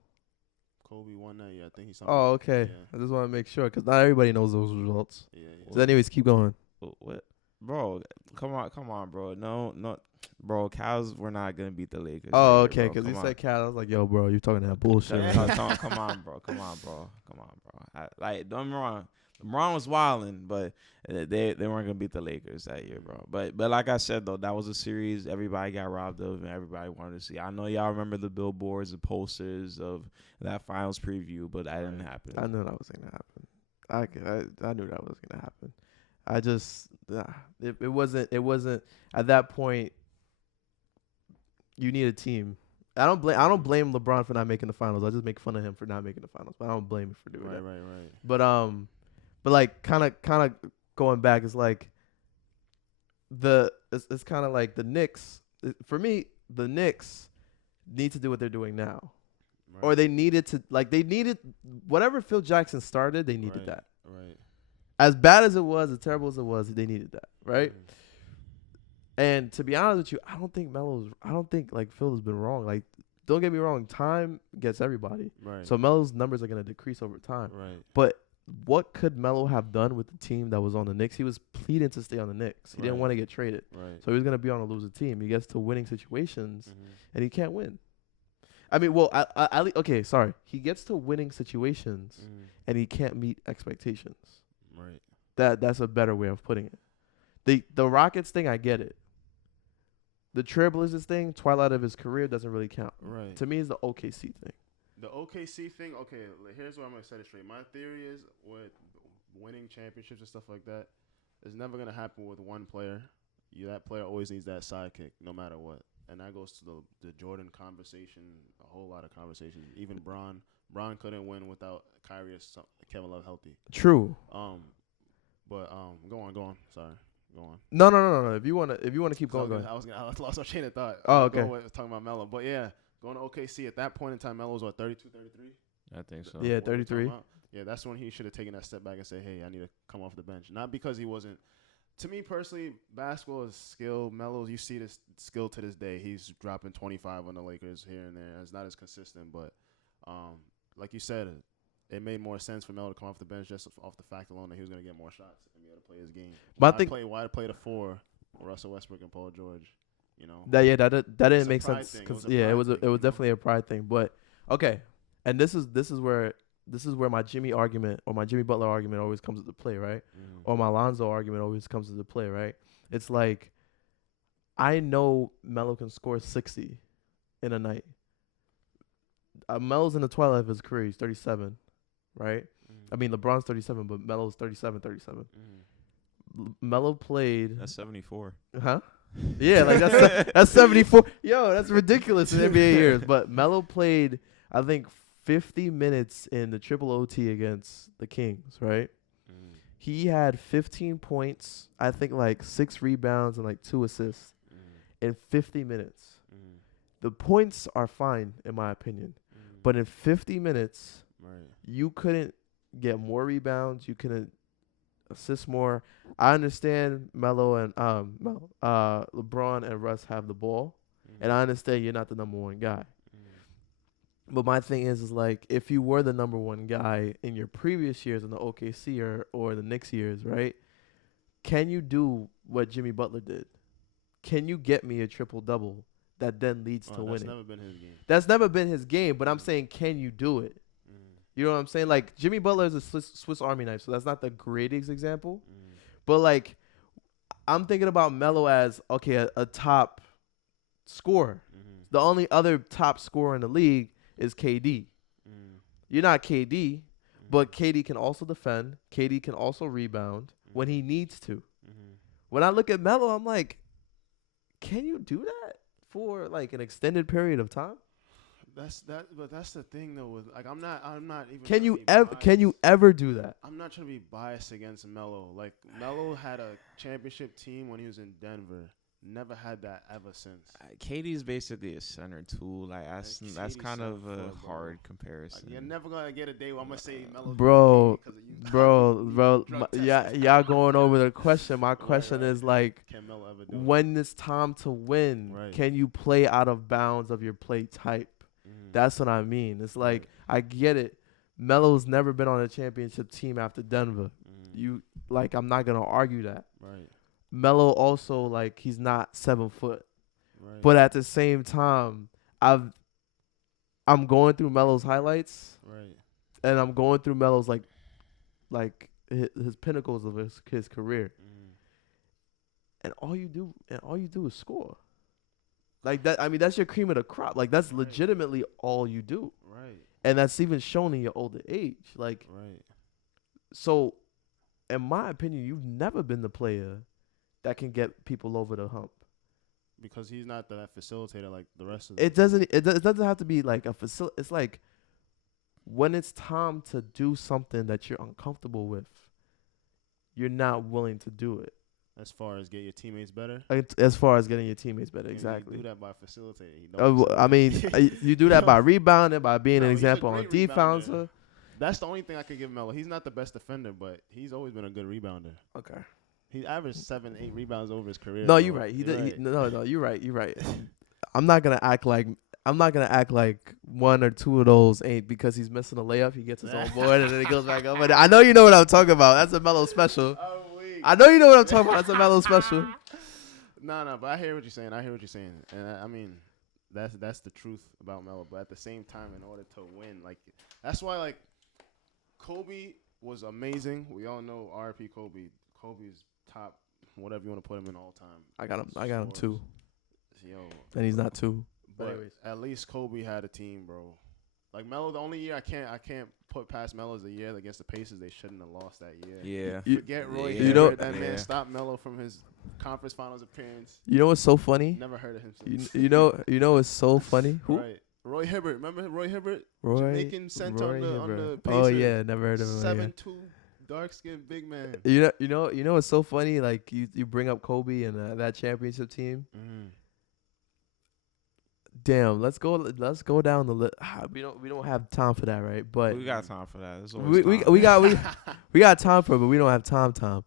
Kobe won that. Yeah, I think he's. Oh, okay. Yeah. I just want to make sure because not everybody knows those results. Yeah. So, anyways, keep going. What? Bro, come on, bro. No, bro. Cavs were not gonna beat the Lakers. Oh, that year, okay. bro. Because he Come said Cal. I was like, yo, bro, you talking that bullshit. on. Right? Come on, bro. Don't get me wrong. LeBron was wilding, but they weren't gonna beat the Lakers that year, bro. But like I said though, that was a series everybody got robbed of and everybody wanted to see. I know y'all remember the billboards, the posters of that finals preview, but that didn't happen. I knew that was gonna happen. I knew that was gonna happen. I just it wasn't at that point. You need a team. I don't blame LeBron for not making the finals. I just make fun of him for not making the finals. But I don't blame him for doing that. Right. But like kind of going back, it's like it's kind of like the Knicks. For me, the Knicks need to do what they're doing now, Right. or they needed whatever Phil Jackson started. They needed that. Right. As bad as it was, as terrible as it was, they needed that, right? Mm. And to be honest with you, I don't think like Phil has been wrong. Like, don't get me wrong, time gets everybody. Right. So Melo's numbers are gonna decrease over time. Right. But what could Melo have done with the team that was on the Knicks? He was pleading to stay on the Knicks. He didn't Right. want to get traded. Right. So he was gonna be on a losing team. He gets to winning situations Mhm. and he can't win. I mean, well, okay, sorry. He gets to winning situations Mm. and he can't meet expectations. Right. That's a better way of putting it. The Rockets thing, I get it. The Trailblazers thing, twilight of his career, doesn't really count. Right. To me, it's the OKC thing. The OKC thing, okay, here's where I'm going to set it straight. My theory is with winning championships and stuff like that, it's never going to happen with one player. That player always needs that sidekick no matter what. And that goes to the Jordan conversation, a whole lot of conversations. Even Bron couldn't win without Kyrie or Kevin Love healthy. True. But go on. Sorry. Go on. No. If you wanna keep going, go. I lost my chain of thought. Oh, okay. Talking about Melo. But yeah, going to OKC at that point in time, Melo was what, 32, 33? I think so. Yeah, What we're 33. talking about. Yeah, that's when he should have taken that step back and say, hey, I need to come off the bench. Not because he wasn't. To me personally, basketball is skill. Melo, you see this skill to this day. He's dropping 25 on the Lakers here and there. It's not as consistent, but like you said, it made more sense for Melo to come off the bench just off the fact alone that he was going to get more shots and be able to play his game. But I think why play the 4 with Russell Westbrook and Paul George? You know that didn't It's a make pride sense thing. because It was definitely a pride thing. But okay, and this is where my Jimmy argument or my Jimmy Butler argument always comes into play, right? Mm. Or my Lonzo argument always comes into play, right? It's like I know Melo can score 60 in a night. Melo's in the twilight of his career. He's 37, right? I mean, LeBron's 37, but Melo's 37. Melo played. That's 74. Huh? Yeah, like that's 74. Yo, that's ridiculous in NBA years. But Melo played, I think, 50 minutes in the triple OT against the Kings, right? Mm. He had 15 points, I think like 6 rebounds and like 2 assists in 50 minutes. The points are fine, in my opinion. But in 50 minutes, Right. you couldn't get more rebounds. You couldn't assist more. I understand Melo and LeBron and Russ have the ball. And I understand you're not the number one guy. But my thing is like, if you were the number one guy in your previous years in the OKC or the Knicks years, right? Can you do what Jimmy Butler did? Can you get me a triple-double that then leads to winning? That's never been his game. That's never been his game, but I'm saying, can you do it? You know what I'm saying? Like, Jimmy Butler is a Swiss Army knife, so that's not the greatest example. But, like, I'm thinking about Melo as, okay, a top scorer. The only other top scorer in the league is KD. You're not KD, but KD can also defend. KD can also rebound when he needs to. When I look at Melo, I'm like, can you do that for like an extended period of time? But that's the thing though. With like, I'm not even. Can you ever do that? I'm not trying to be biased against Melo. Like Melo had a championship team when he was in Denver. Never had that ever since. KD's basically a center too. Like that's kind of a hard comparison. Like, you're never gonna get a day where I'm gonna say Melo. Bro, y'all going over the question. My question is like, can Melo ever do when it's time to win, can you play out of bounds of your play type? That's what I mean. It's like, I get it. Melo's never been on a championship team after Denver. I'm not gonna argue that. Right. Melo also like he's not 7 foot, Right. but at the same time, I'm going through Melo's highlights Right. and I'm going through Melo's like his pinnacles of his career, and all you do is score. Like that, I mean, that's your cream of the crop. Like that's Right. legitimately all you do, Right. and that's even shown in your older age. Like Right. so, in my opinion, you've never been the player that can get people over the hump. Because he's not that facilitator like the rest of them. It doesn't have to be like a facility. It's like when it's time to do something that you're uncomfortable with, you're not willing to do it. As far as get your teammates better. As far as getting your teammates better, And exactly. You do that by facilitating. You don't I mean, you do that by rebounding, by being No, an he's a example on great defense. rebounder. That's the only thing I could give Melo. He's not the best defender, but he's always been a good rebounder. Okay. He averaged 7-8 rebounds over his career. No, bro. you're right. No, you're right. You're right. I'm not gonna act like 1 or 2 of those ain't because he's missing a layup. He gets his own board and then he goes back up. But I know you know what I'm talking about. That's a Melo special. I know you know what I'm talking about. That's a Melo special. No, but I hear what you're saying. And I mean, that's the truth about Melo. But at the same time, in order to win, like that's why like Kobe was amazing. We all know R.P. Kobe. Kobe's top, whatever you want to put him in all time. I got him 2. Yo, And he's not 2. but anyways. at least Kobe had a team, bro. Like Melo, the only year I can't put past Melo is the year against the Pacers. They shouldn't have lost that year. Yeah. Forget Roy. you know- that man stopped Melo from his conference finals appearance. You know what's so funny? Never heard of him since. You know what's so funny? Who? Right. Roy Hibbert. Remember Roy Hibbert? Roy. Jamaican center on the Hibbert. Pacers. Oh yeah, never heard of him. Yeah. 7'2", dark skinned big man. You know what's so funny? Like you bring up Kobe and that championship team. Damn, let's go down the list. We don't have time for that, right? But We got time for that. There's we always time. we got time for it, but we don't have time. Right.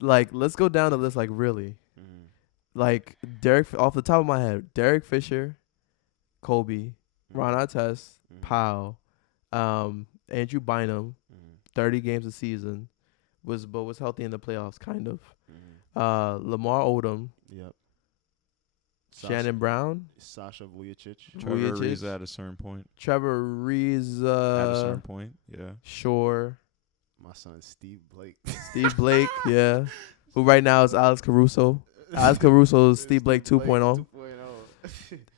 Like let's go down the list. Like really, like off the top of my head, Derek Fisher, Kobe, Ron Artest, Powell, Andrew Bynum, 30 games a season, was healthy in the playoffs, kind of. Lamar Odom, Yep. Shannon Brown, Sasha Vujicic. Trevor Vujicic. Ariza at a certain point. Trevor Rees, At a certain point, yeah. Shore, My son Steve Blake. Steve Blake, yeah, who right now is Alex Caruso. Alex Caruso is Steve Blake 2.0.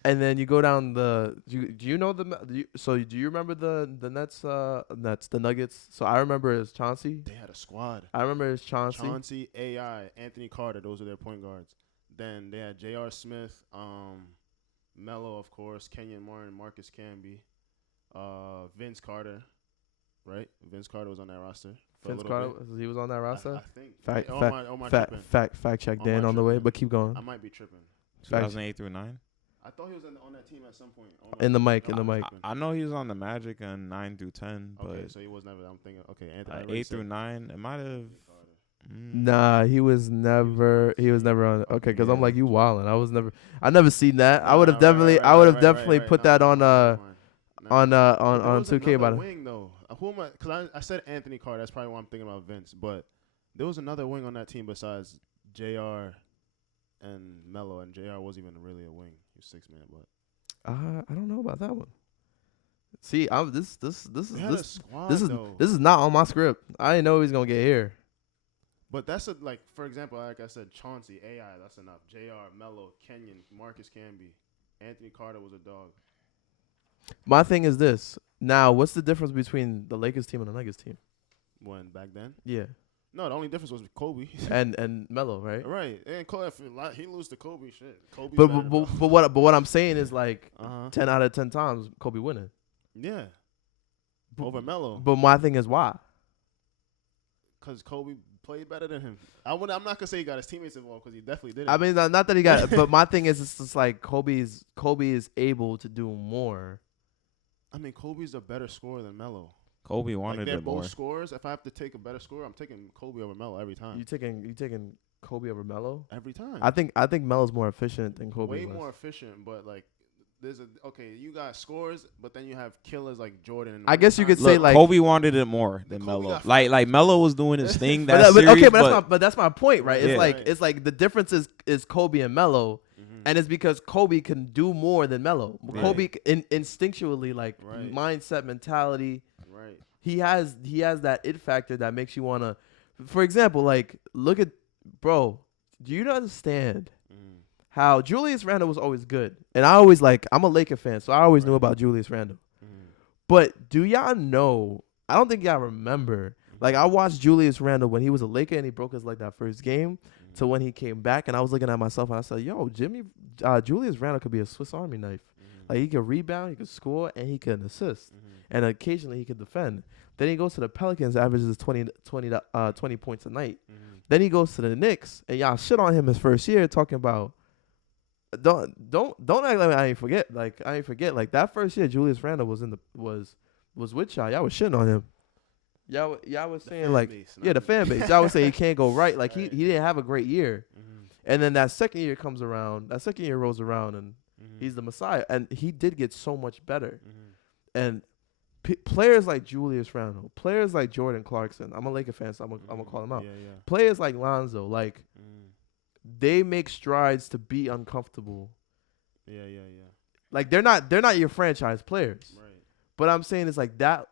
And then you go down do you know do you remember the Nets, the Nuggets? So I remember it's Chauncey. They had a squad. I remember it's Chauncey. Chauncey, AI, Anthony Carter. Those are their point guards. Then they had J.R. Smith, Melo, of course, Kenyon Martin, Marcus Camby, Vince Carter, right? Vince Carter was on that roster. Vince Carter, he was on that roster. I think. Fact check Or Dan am I on the way, tripping? but keep going. I might be tripping. 2008 through 9. I thought he was on that team at some point. In the mic. I know he was on the Magic on 9 through 10, Okay, but so he was never. I'm thinking. Okay, Anthony. 8 through 9, it might have. Nah, he was never on. Okay, because I'm like you wildin'. I never seen that. I would have definitely put that on 2K about it. Wing though. Who am I? Because I said Anthony Carter. That's probably why I'm thinking about Vince. But there was another wing on that team besides Jr. and Melo, and Jr. wasn't even really a wing. He was 6 man, but I don't know about that one. See, this is not on my script. I didn't know he was gonna get here. But that's like, for example, like I said, Chauncey, AI, that's enough. Jr., Melo, Kenyon, Marcus Camby, Anthony Carter was a dog. My thing is this. Now, what's the difference between the Lakers team and the Nuggets team? When back then? Yeah. No, the only difference was Kobe. and Melo, right? Right. And Kobe, he lose to Kobe, shit. Kobe. But what I'm saying is like 10 out of 10 times Kobe winning. Yeah. Over Melo. But my thing is why? Because Kobe played better than him. I'm not gonna say he got his teammates involved because he definitely didn't. I mean, not that he got, but my thing is, it's just like Kobe is able to do more. I mean, Kobe's a better scorer than Melo. Kobe wanted like they're it more. both scorers. If I have to take a better scorer, I'm taking Kobe over Melo every time. You taking Kobe over Melo? Every time. I think Melo's more efficient than Kobe Way was. more efficient, but like you got scores, but then you have killers like Jordan. And I guess you could Time. say, like, Kobe wanted it more than Kobe Melo. got Like Melo was doing his thing that but, series. okay, but but that's my point, right? It's Yeah. like Right. it's like the difference is Kobe and Melo, and it's because Kobe can do more than Melo. Right. Kobe instinctually, like, Right. mindset, mentality. Right. He has that it factor that makes you wanna. For example, like, look at, bro. Do you understand how Julius Randle was always good? And I'm a Laker fan, so I always knew about Julius Randle. But do y'all know? I don't think y'all remember. Like, I watched Julius Randle when he was a Laker and he broke his leg that first game, to when he came back, and I was looking at myself and I said, "Yo, Julius Randle could be a Swiss Army knife. Like, he could rebound, he could score, and he could assist, and occasionally he could defend." Then he goes to the Pelicans, averages 20 points a night. Then he goes to the Knicks, and y'all shit on him his first year, talking about. Don't act like I ain't forget. Like, I ain't forget. Like, that first year, Julius Randle was with y'all. Y'all was shitting on him. Y'all was saying, like, the fan base. Y'all was saying he can't go right. Like, he didn't have a great year. And then that second year comes around. That second year rolls around, and he's the Messiah. And he did get so much better. And players like Julius Randle, players like Jordan Clarkson. I'm a Laker fan, so I'm gonna call him out. Players like Lonzo, like, they make strides to be uncomfortable. Like, they're not your franchise players. Right. But I'm saying it's like that.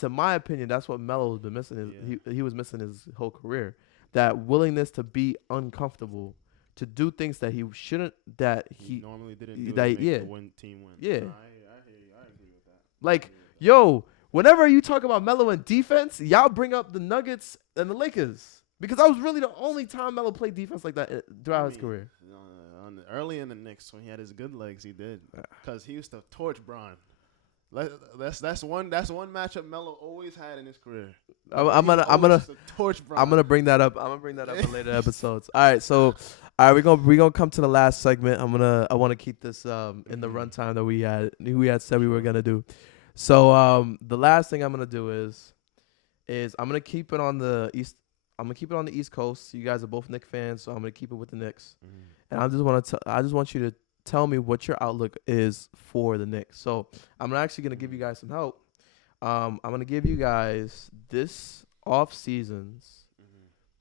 To my opinion, that's what Melo's been missing. He was missing his whole career. That willingness to be uncomfortable, to do things that he shouldn't. That he normally didn't do. that- To make yeah. the team win. Yeah. No, I hear you. I agree with that. Like, yo, whenever you talk about Melo and defense, y'all bring up the Nuggets and the Lakers, because that was really the only time Melo played defense like that throughout his career. Early in the Knicks, when he had his good legs, he did, because he used to torch Bron. That's one matchup Melo always had in his career. I'm gonna torch Bron. I'm gonna bring that up. I'm gonna bring that up in later episodes. All right, so we're gonna come to the last segment. I want to keep this in the runtime that we had said we were gonna do. So the last thing I'm gonna do is I'm gonna keep it on the East. I'm gonna keep it on the East Coast. You guys are both Knicks fans, so I'm gonna keep it with the Knicks. And I just want you to tell me what your outlook is for the Knicks. So I'm actually gonna give you guys some help. I'm gonna give you guys this off season's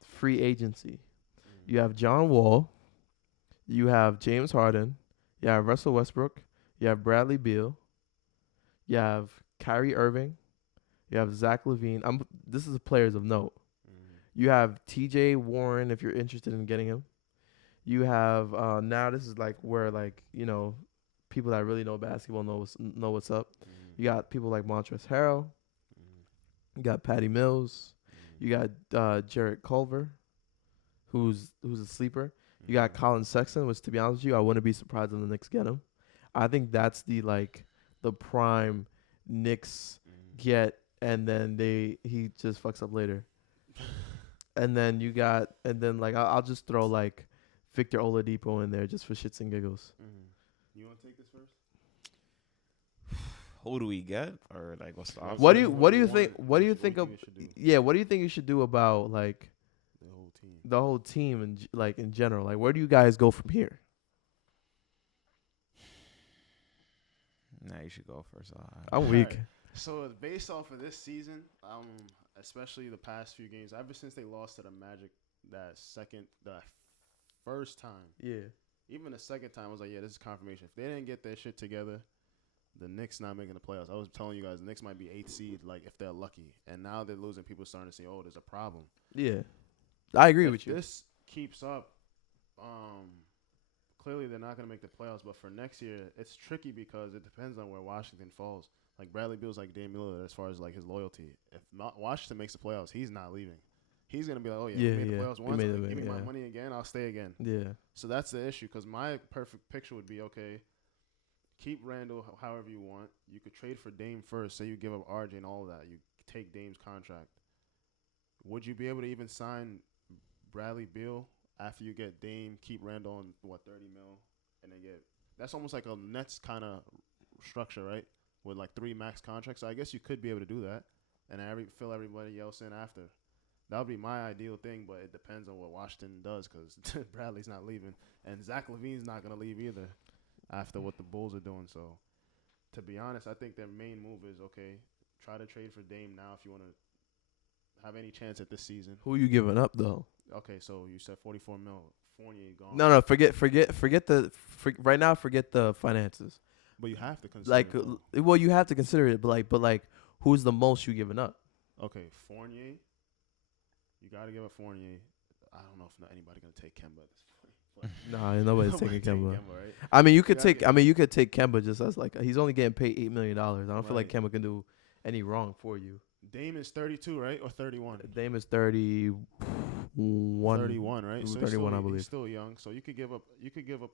free agency. You have John Wall, you have James Harden, you have Russell Westbrook, you have Bradley Beal, you have Kyrie Irving, you have Zach LaVine. This is players of note. You have T.J. Warren if you're interested in getting him. You have now this is like where, like, you know, people that really know basketball know what's up. You got people like Montrezl Harrell. You got Patty Mills. You got Jarrett Culver, who's a sleeper. You got Colin Sexton, which, to be honest with you, I wouldn't be surprised if the Knicks get him. I think that's the prime Knicks get, and then he just fucks up later. And then I'll just throw like Victor Oladipo in there just for shits and giggles. You want to take this first? Who do we get, or like what's the option? What do you think? What do you think you should do about, like, the whole team and, like, in general? Like, where do you guys go from here? Nah, you should go first. I'm weak. Right. So based off of this season, especially the past few games, ever since they lost to the Magic the first time, even the second time, I was like, yeah, this is confirmation. If they didn't get their shit together, the Knicks not making the playoffs. I was telling you guys, the Knicks might be 8th seed, like, if they're lucky. And now they're losing. People starting to say, oh, there's a problem. Yeah, I agree with you. If this keeps up, clearly they're not going to make the playoffs. But for next year, it's tricky because it depends on where Washington falls. Like, Bradley Beal's like Dame Lillard as far as, like, his loyalty. If not Washington makes the playoffs, he's not leaving. He's going to be like, oh, yeah, we made the playoffs once. Give me my money again. I'll stay again. Yeah. So that's the issue, because my perfect picture would be, okay, keep Randall however you want. You could trade for Dame first. Say you give up RJ and all of that. You take Dame's contract. Would you be able to even sign Bradley Beal after you get Dame, keep Randall on, 30 mil, and then that's almost like a Nets kind of structure, right? With like 3 max contracts. So I guess you could be able to do that and fill everybody else in after. That would be my ideal thing, but it depends on what Washington does, because Bradley's not leaving, and Zach LaVine's not going to leave either. after what the Bulls are doing. So, to be honest, I think their main move is, okay, try to trade for Dame now if you want to have any chance at this season. Who you giving up though? Okay, so you said 44 mil. Fournier gone. No. Forget right now. Forget the finances. But you have to consider Like, it, though. well, you have to consider it, but who's the most you giving up? Okay, Fournier. You got to give up Fournier. I don't know if anybody going to take Kemba at this point. Nah, nobody's Nobody taking Kemba. right? I mean, you could gotta take. get- I mean, you could take Kemba just as like he's only getting paid $8 million. I don't feel like Right. Kemba can do any wrong for you. Dame is 32, right? Or 31? Dame is 31. 31, right? So 31, I he's believe. still young. So you could give up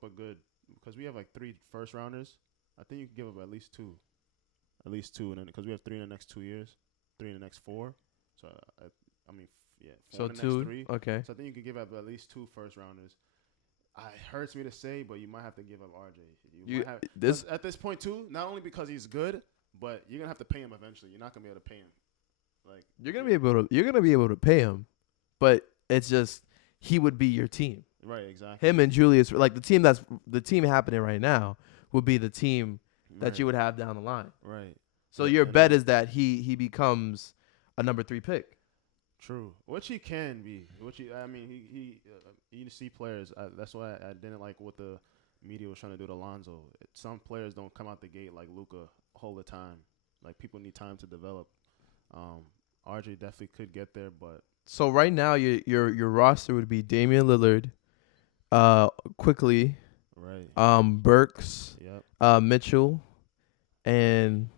a good, because we have like 3 first rounders. I think you could give up at least 2. At least 2, and then because we have 3 in the next 2 years, 3 in the next 4. So I mean, yeah, 4 So in the 2. next 3. Okay. So I think you could give up at least 2 first rounders. It hurts me to say, but you might have to give up RJ. You- Might have, this- 'cause at this point too, not only because he's good, but you're gonna have to pay him eventually. You're not gonna be able to pay him. Like You're gonna be able to pay him, but it's just he would be your team. right, exactly. Him and Julius, like the team happening right now, would be the team that Right, you would have down the line. right. So Yeah, your and bet then- is that he becomes a number 3 pick. True, which he can be. I mean, you see players. That's why I didn't like what the media was trying to do to Lonzo. Some players don't come out the gate like Luka all the time. Like people need time to develop. RJ definitely could get there, but So right now your roster would be Damian Lillard, Quickly, right. Burks, Yep. Mitchell, and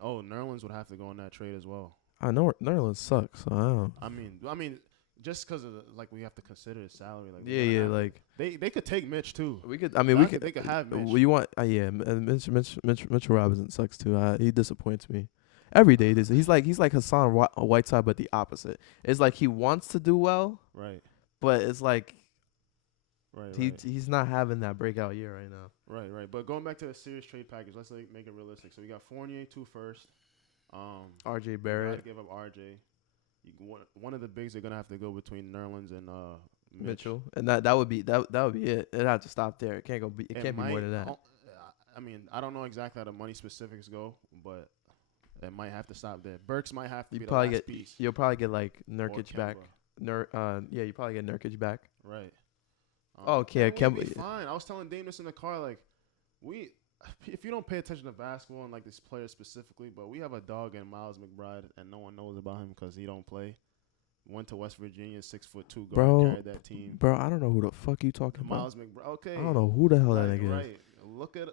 Oh, Nerlens would have to go on that trade as well. I know Nerlens sucks. So I don't. I mean, just because of like we have to consider his salary. Like Yeah, like they could take Mitch too. we could. I mean, we could. They could have Mitch. You want? Yeah, Mitchell Robinson sucks too. He disappoints me every day. He's like Hassan Whiteside, but the opposite. It's like he wants to do well, Right. but it's like Right. he's not having that breakout year right now. Right. But going back to the serious trade package, let's make it realistic. So we got Fournier 2 first. R.J. You gotta Barrett, give up RJ. One of the bigs are gonna have to go between Nerlens and Mitchell, and that would be it. It have to stop there. It can't go. It can't be more than that. I mean, I don't know exactly how the money specifics go, but it might have to stop there. Burks might have to You be the probably last get piece. you'll probably get like or Nurkic back. Kemba. Yeah, you probably get Nurkic back. Right. Okay, and we'll be Kemba- fine. I was telling Dame this in the car, like, if you don't pay attention to basketball and like this player specifically, but we have a dog in Miles McBride, and no one knows about him because he don't play. Went to West Virginia, 6'2" guard, Bro, carried that team. Bro, I don't know who the fuck you talking about. Miles McBride. Okay. I don't know who the hell that Like, nigga is. right.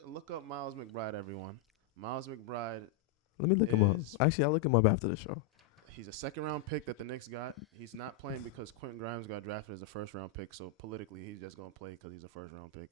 Look up Miles McBride, everyone. Miles McBride. Let me look him up. is- Actually, I'll look him up after the show. He's a second-round pick that the Knicks got. He's not playing because Quentin Grimes got drafted as a first-round pick. So politically, he's just gonna play because he's a first-round pick.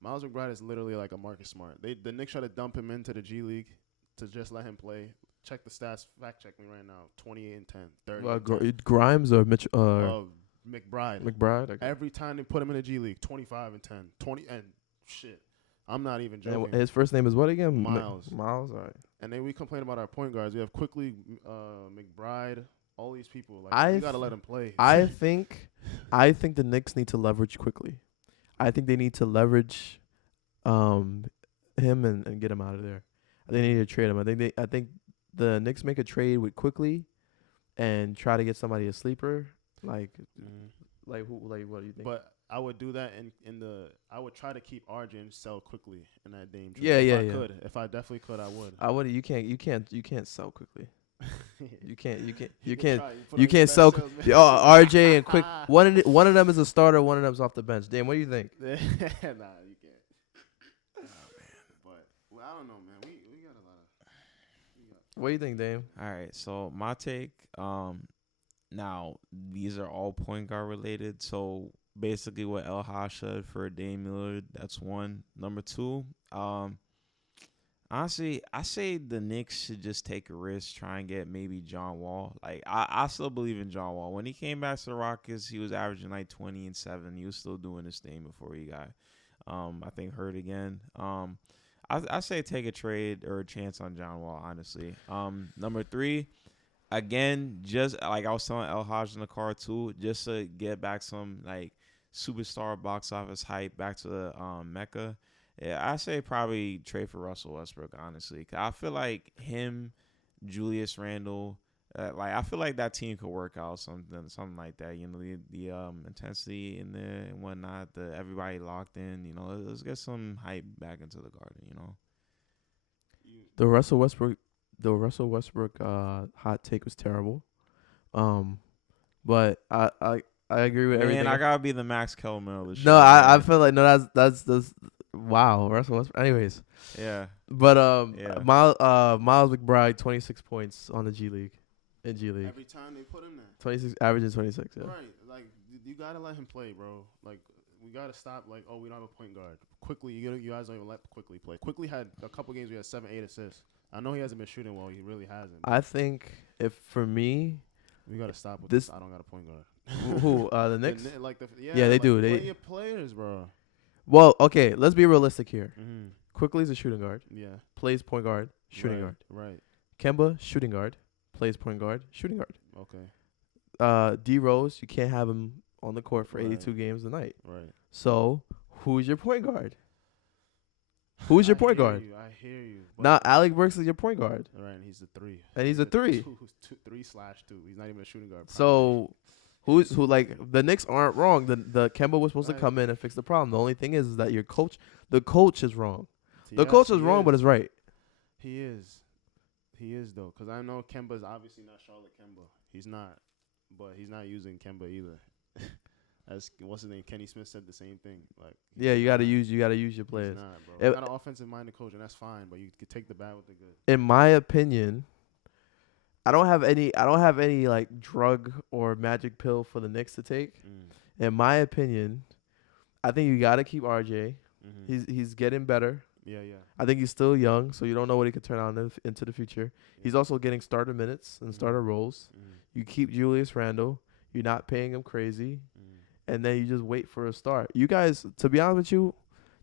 Miles McBride is literally like a Marcus Smart. The Knicks try to dump him into the G League to just let him play. Check the stats. Fact check me right now. 28 and 10, 30. and 10. Grimes or Mitch McBride. McBride. Okay. Every time they put him in the G League, 25 and 10, 20 and shit. I'm not even And joking. his first name is what again? Miles. Miles. All right. And then we complain about our point guards. We have Quickly, McBride, all these people. Like you gotta let them play. I think the Knicks need to leverage Quickly. I think they need to leverage him and get him out of there. They need to trade him. I think the Knicks make a trade with Quickly and try to get somebody a sleeper. Like who? Like what do you think? But I would do that I would try to keep RJ and sell Quickly in that Dame trade. Yeah, if I yeah. could. If I definitely could, I would. I would. You can't sell Quickly. You can can't try. Put you on your can't best sell salesman. RJ and Quick. One of them is a starter. One of them's off the bench. Damn, what do you think? Nah, you can't. Oh man, but I don't know, man. We got a lot of. What do you think, Dame? All right, so my take. Now these are all point guard related. So basically, what El Hash said for Dame Lillard, that's one. Number two, honestly, I say the Knicks should just take a risk, try and get maybe John Wall. Like I still believe in John Wall. When he came back to the Rockets, he was averaging like 20 and 7. He was still doing his thing before he got, I think, hurt again. I say take a trade or a chance on John Wall, honestly. Number three, again, just like I was telling El Haj in the car too, just to get back some like superstar box office hype back to the Mecca. Yeah, I say probably trade for Russell Westbrook, honestly. 'Cause I feel like him, Julius Randle, I feel like that team could work out something like that. You know, the intensity in there and whatnot. Everybody locked in. You know, let's get some hype back into the Garden. You know, The Russell Westbrook hot take was terrible. But I agree with everything. man, I gotta be the Max Kellerman of the show. No, I man. feel like no, that's wow, Russell Westbrook. Anyways, Yeah. but Yeah. Miles McBride, 26 points on the G League. Every time they put him there. 26, averaging 26. Yeah. Right. Like, you got to let him play, bro. Like, we got to stop, like, oh, we don't have a point guard. Quickly, you guys don't even let Quickly play. Quickly had a couple games where he had 7, 8 assists. I know he hasn't been shooting well. He really hasn't. I think if for me, We got to stop with this- this. I don't got a point guard. who the Knicks? Yeah, they like, do. Play They your players, bro. well, okay. Let's be realistic here. Mm-hmm. Quickly's a shooting guard, Yeah. plays point guard, shooting guard. Right. Kemba, shooting guard, plays point guard, shooting guard. Okay. D Rose, you can't have him on the court for Right. 82 games a night. Right. So who's your point guard? Who's your point guard? I hear you. Now Alec Burks is your point guard, Right, and he's a 3. and he's a 3. 3/2. He's not even a shooting guard. So who like the Knicks aren't wrong. The Kemba was supposed to Right. come in and fix the problem. The only thing is that the coach is wrong. The Yes, coach is he wrong, but it's right. He is. He is, though, because I know Kemba's obviously not Charlotte Kemba. He's not. But he's not using Kemba either. As what's his name? Kenny Smith said the same thing. Like, Yeah, you gotta not. use your He's players. not, bro. If- He's not an offensive-minded coach, and that's fine. But you could take the bad with the good. In my opinion, I don't have any like drug or magic pill for the Knicks to take. In my opinion, I think you gotta keep RJ. Mm-hmm. He's getting better. Yeah. I think he's still young, so you don't know what he could turn out into the future. He's Yeah. also getting starter minutes and starter roles. You keep Julius Randle. You're not paying him crazy, and then you just wait for a start. You guys, to be honest with you,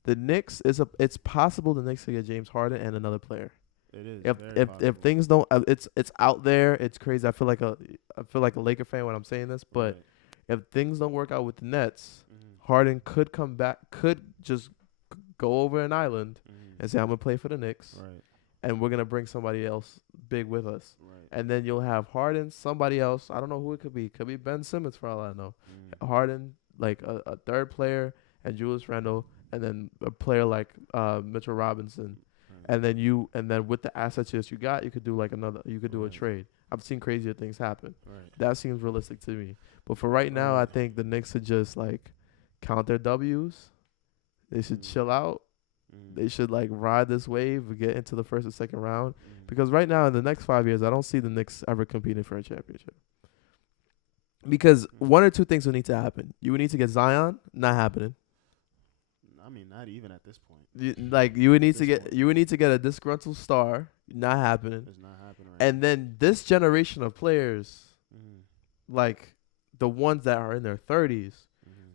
the Knicks it's possible the Knicks to get James Harden and another player. It is. If very if possible. things don't, it's out there. It's crazy. I feel like a Laker fan when I'm saying this, but Right. if things don't work out with the Nets, Mhm. Harden could come back, could just go over an island Mhm. and say, I'm gonna play for the Knicks, Right. and we're gonna bring somebody else big with us. Right. And then you'll have Harden, somebody else. I don't know who it could be. Could be Ben Simmons for all I know. Harden, like a third player, and Julius Randle, and then a player like Mitchell Robinson. Right. And then with the assets you got, you could do do a Right. trade. I've seen crazier things happen. Right. That seems realistic to me. But for right now, I Right. think the Knicks should just like count their W's. They should chill out. They should like ride this wave and get into the first or second round. Because right now, in the next 5 years, I don't see the Knicks ever competing for a championship. Because one or two things will need to happen. You would need to get Zion, not happening. I mean, not even at this point. You would need to This get point. you would need to get a disgruntled star, not happening. It's not happening right And then this generation of players, now. like the ones that are in their 30s,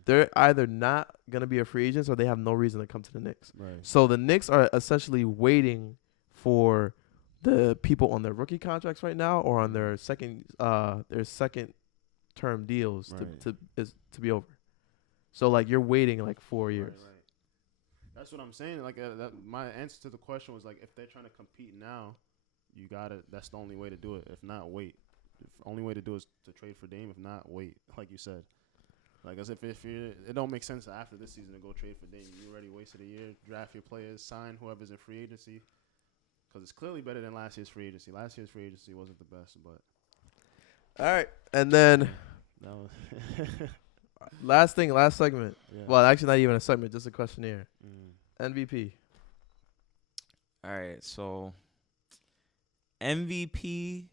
they're either not gonna be a free agents or they have no reason to come to the Knicks. Right. So the Knicks are essentially waiting for the people on their rookie contracts right now or on their second term deals Right. to be over. So like you're waiting like 4 years. Right. That's what I'm saying. Like my answer to the question was like, if they're trying to compete now, you gotta. That's the only way to do it. If not, wait. Only way to do it is to trade for Dame. If not, wait. Like you said. Like as if it don't make sense after this season to go trade for Dame. You already wasted a year. Draft your players. Sign whoever's in free agency. Because it's clearly better than last year's free agency. Last year's free agency wasn't the best, but All right, and then that was last segment. yeah. Well, actually, not even a segment, just a questionnaire. MVP. All right, so MVP,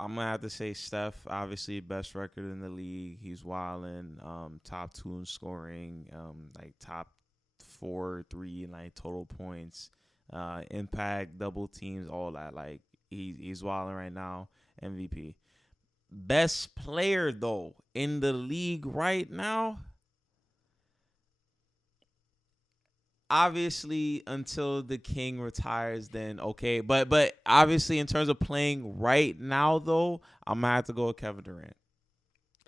I'm gonna have to say Steph. Obviously, best record in the league. He's wilding. Top 2 in scoring. Like top 4, 3 in like total points. Impact, double teams, all that. Like he's wilding right now. MVP. Best player though in the league right now. Obviously, until the King retires, then okay. But obviously, in terms of playing right now, though, I'm gonna have to go with Kevin Durant.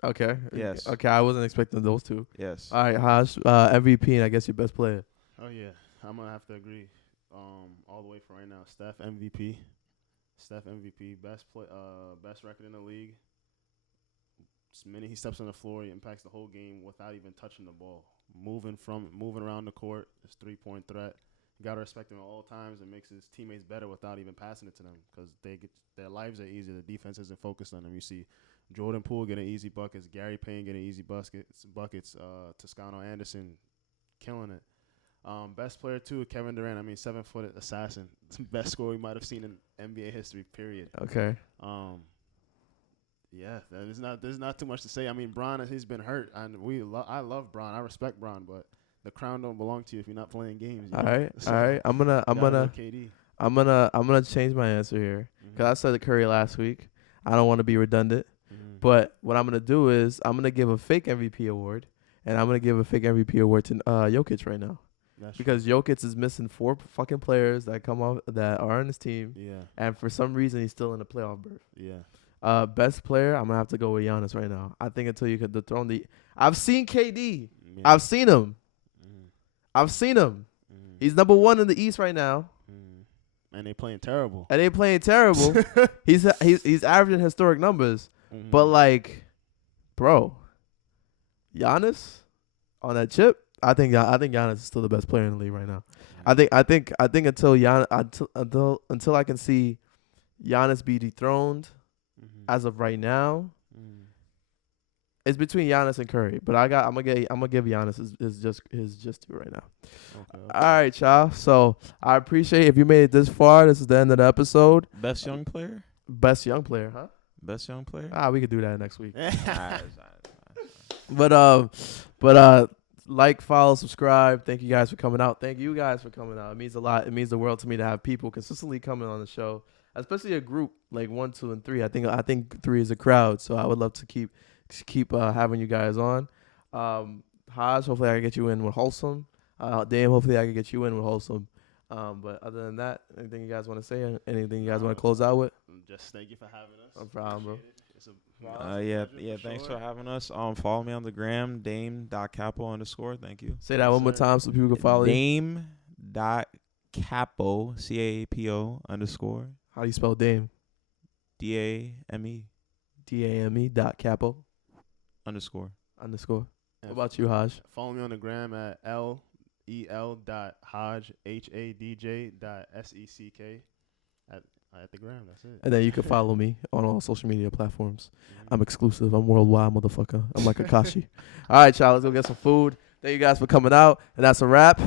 Okay. Yes. Okay, I wasn't expecting those two. Yes. All right, Haas, MVP, and I guess your best player. Oh yeah. I'm gonna have to agree. All the way from right now, Steph MVP. Steph MVP, best record in the league. The minute he steps on the floor, he impacts the whole game without even touching the ball. Moving around the court, his 3-point threat. You gotta respect him at all times and makes his teammates better without even passing it to them because their lives are easy. The defense isn't focused on them. You see Jordan Poole getting easy buckets, Gary Payne getting easy buckets. Toscano Anderson killing it. Best player too, Kevin Durant. I mean, 7-foot assassin. Best score we might have seen in NBA history. Period. Okay. Yeah, there's not too much to say. I mean, Bron, he's been hurt, and I love Bron. I respect Bron, but the crown don't belong to you if you're not playing games. All right. So, all right. I'm gonna change my answer here because I said Curry last week. I don't want to be redundant, but what I'm gonna do is I'm gonna give a fake MVP award, and I'm gonna give a fake MVP award to Jokic right now. Because Jokic is missing 4 fucking players that are on his team. Yeah. And for some reason he's still in the playoff berth. Yeah. Best player, I'm gonna have to go with Giannis right now. I think until you could dethrone I've seen KD. Yeah. I've seen him. He's number 1 in the East right now. And they playing terrible. He's averaging historic numbers. But like, bro, Giannis on that chip. I think Giannis is still the best player in the league right now. I think until I can see Giannis be dethroned, as of right now, it's between Giannis and Curry. But I'm gonna give Giannis his just due right now. Okay. All right, y'all. So I appreciate if you made it this far. This is the end of the episode. Best young player, huh? Best young player. We could do that next week. But like, follow, subscribe. Thank you guys for coming out. It means a lot. It means the world to me to have people consistently coming on the show, especially a group like 1, 2, and 3. I think 3 is a crowd, so I would love to keep having you guys on. Haj, hopefully I can get you in with Wholesome. Dame, hopefully I can get you in with Wholesome. But other than that, anything you guys want to say? Anything you guys want to close out with? Just thank you for having us. No problem, bro. Thanks for having us. Follow me on the gram, dame.capo_. Thank you. Say that one more time so people can follow you. Dame.capo, CAPO _. How do you spell Dame? DAME. DAME.capo _. What about you, Haj? Follow me on the gram at lel.hodge, HADJ.SECK. At the gram, that's it. And then you can follow me on all social media platforms. I'm exclusive. I'm worldwide, motherfucker. I'm like Akashi. All right, y'all. Let's go get some food. Thank you guys for coming out. And that's a wrap.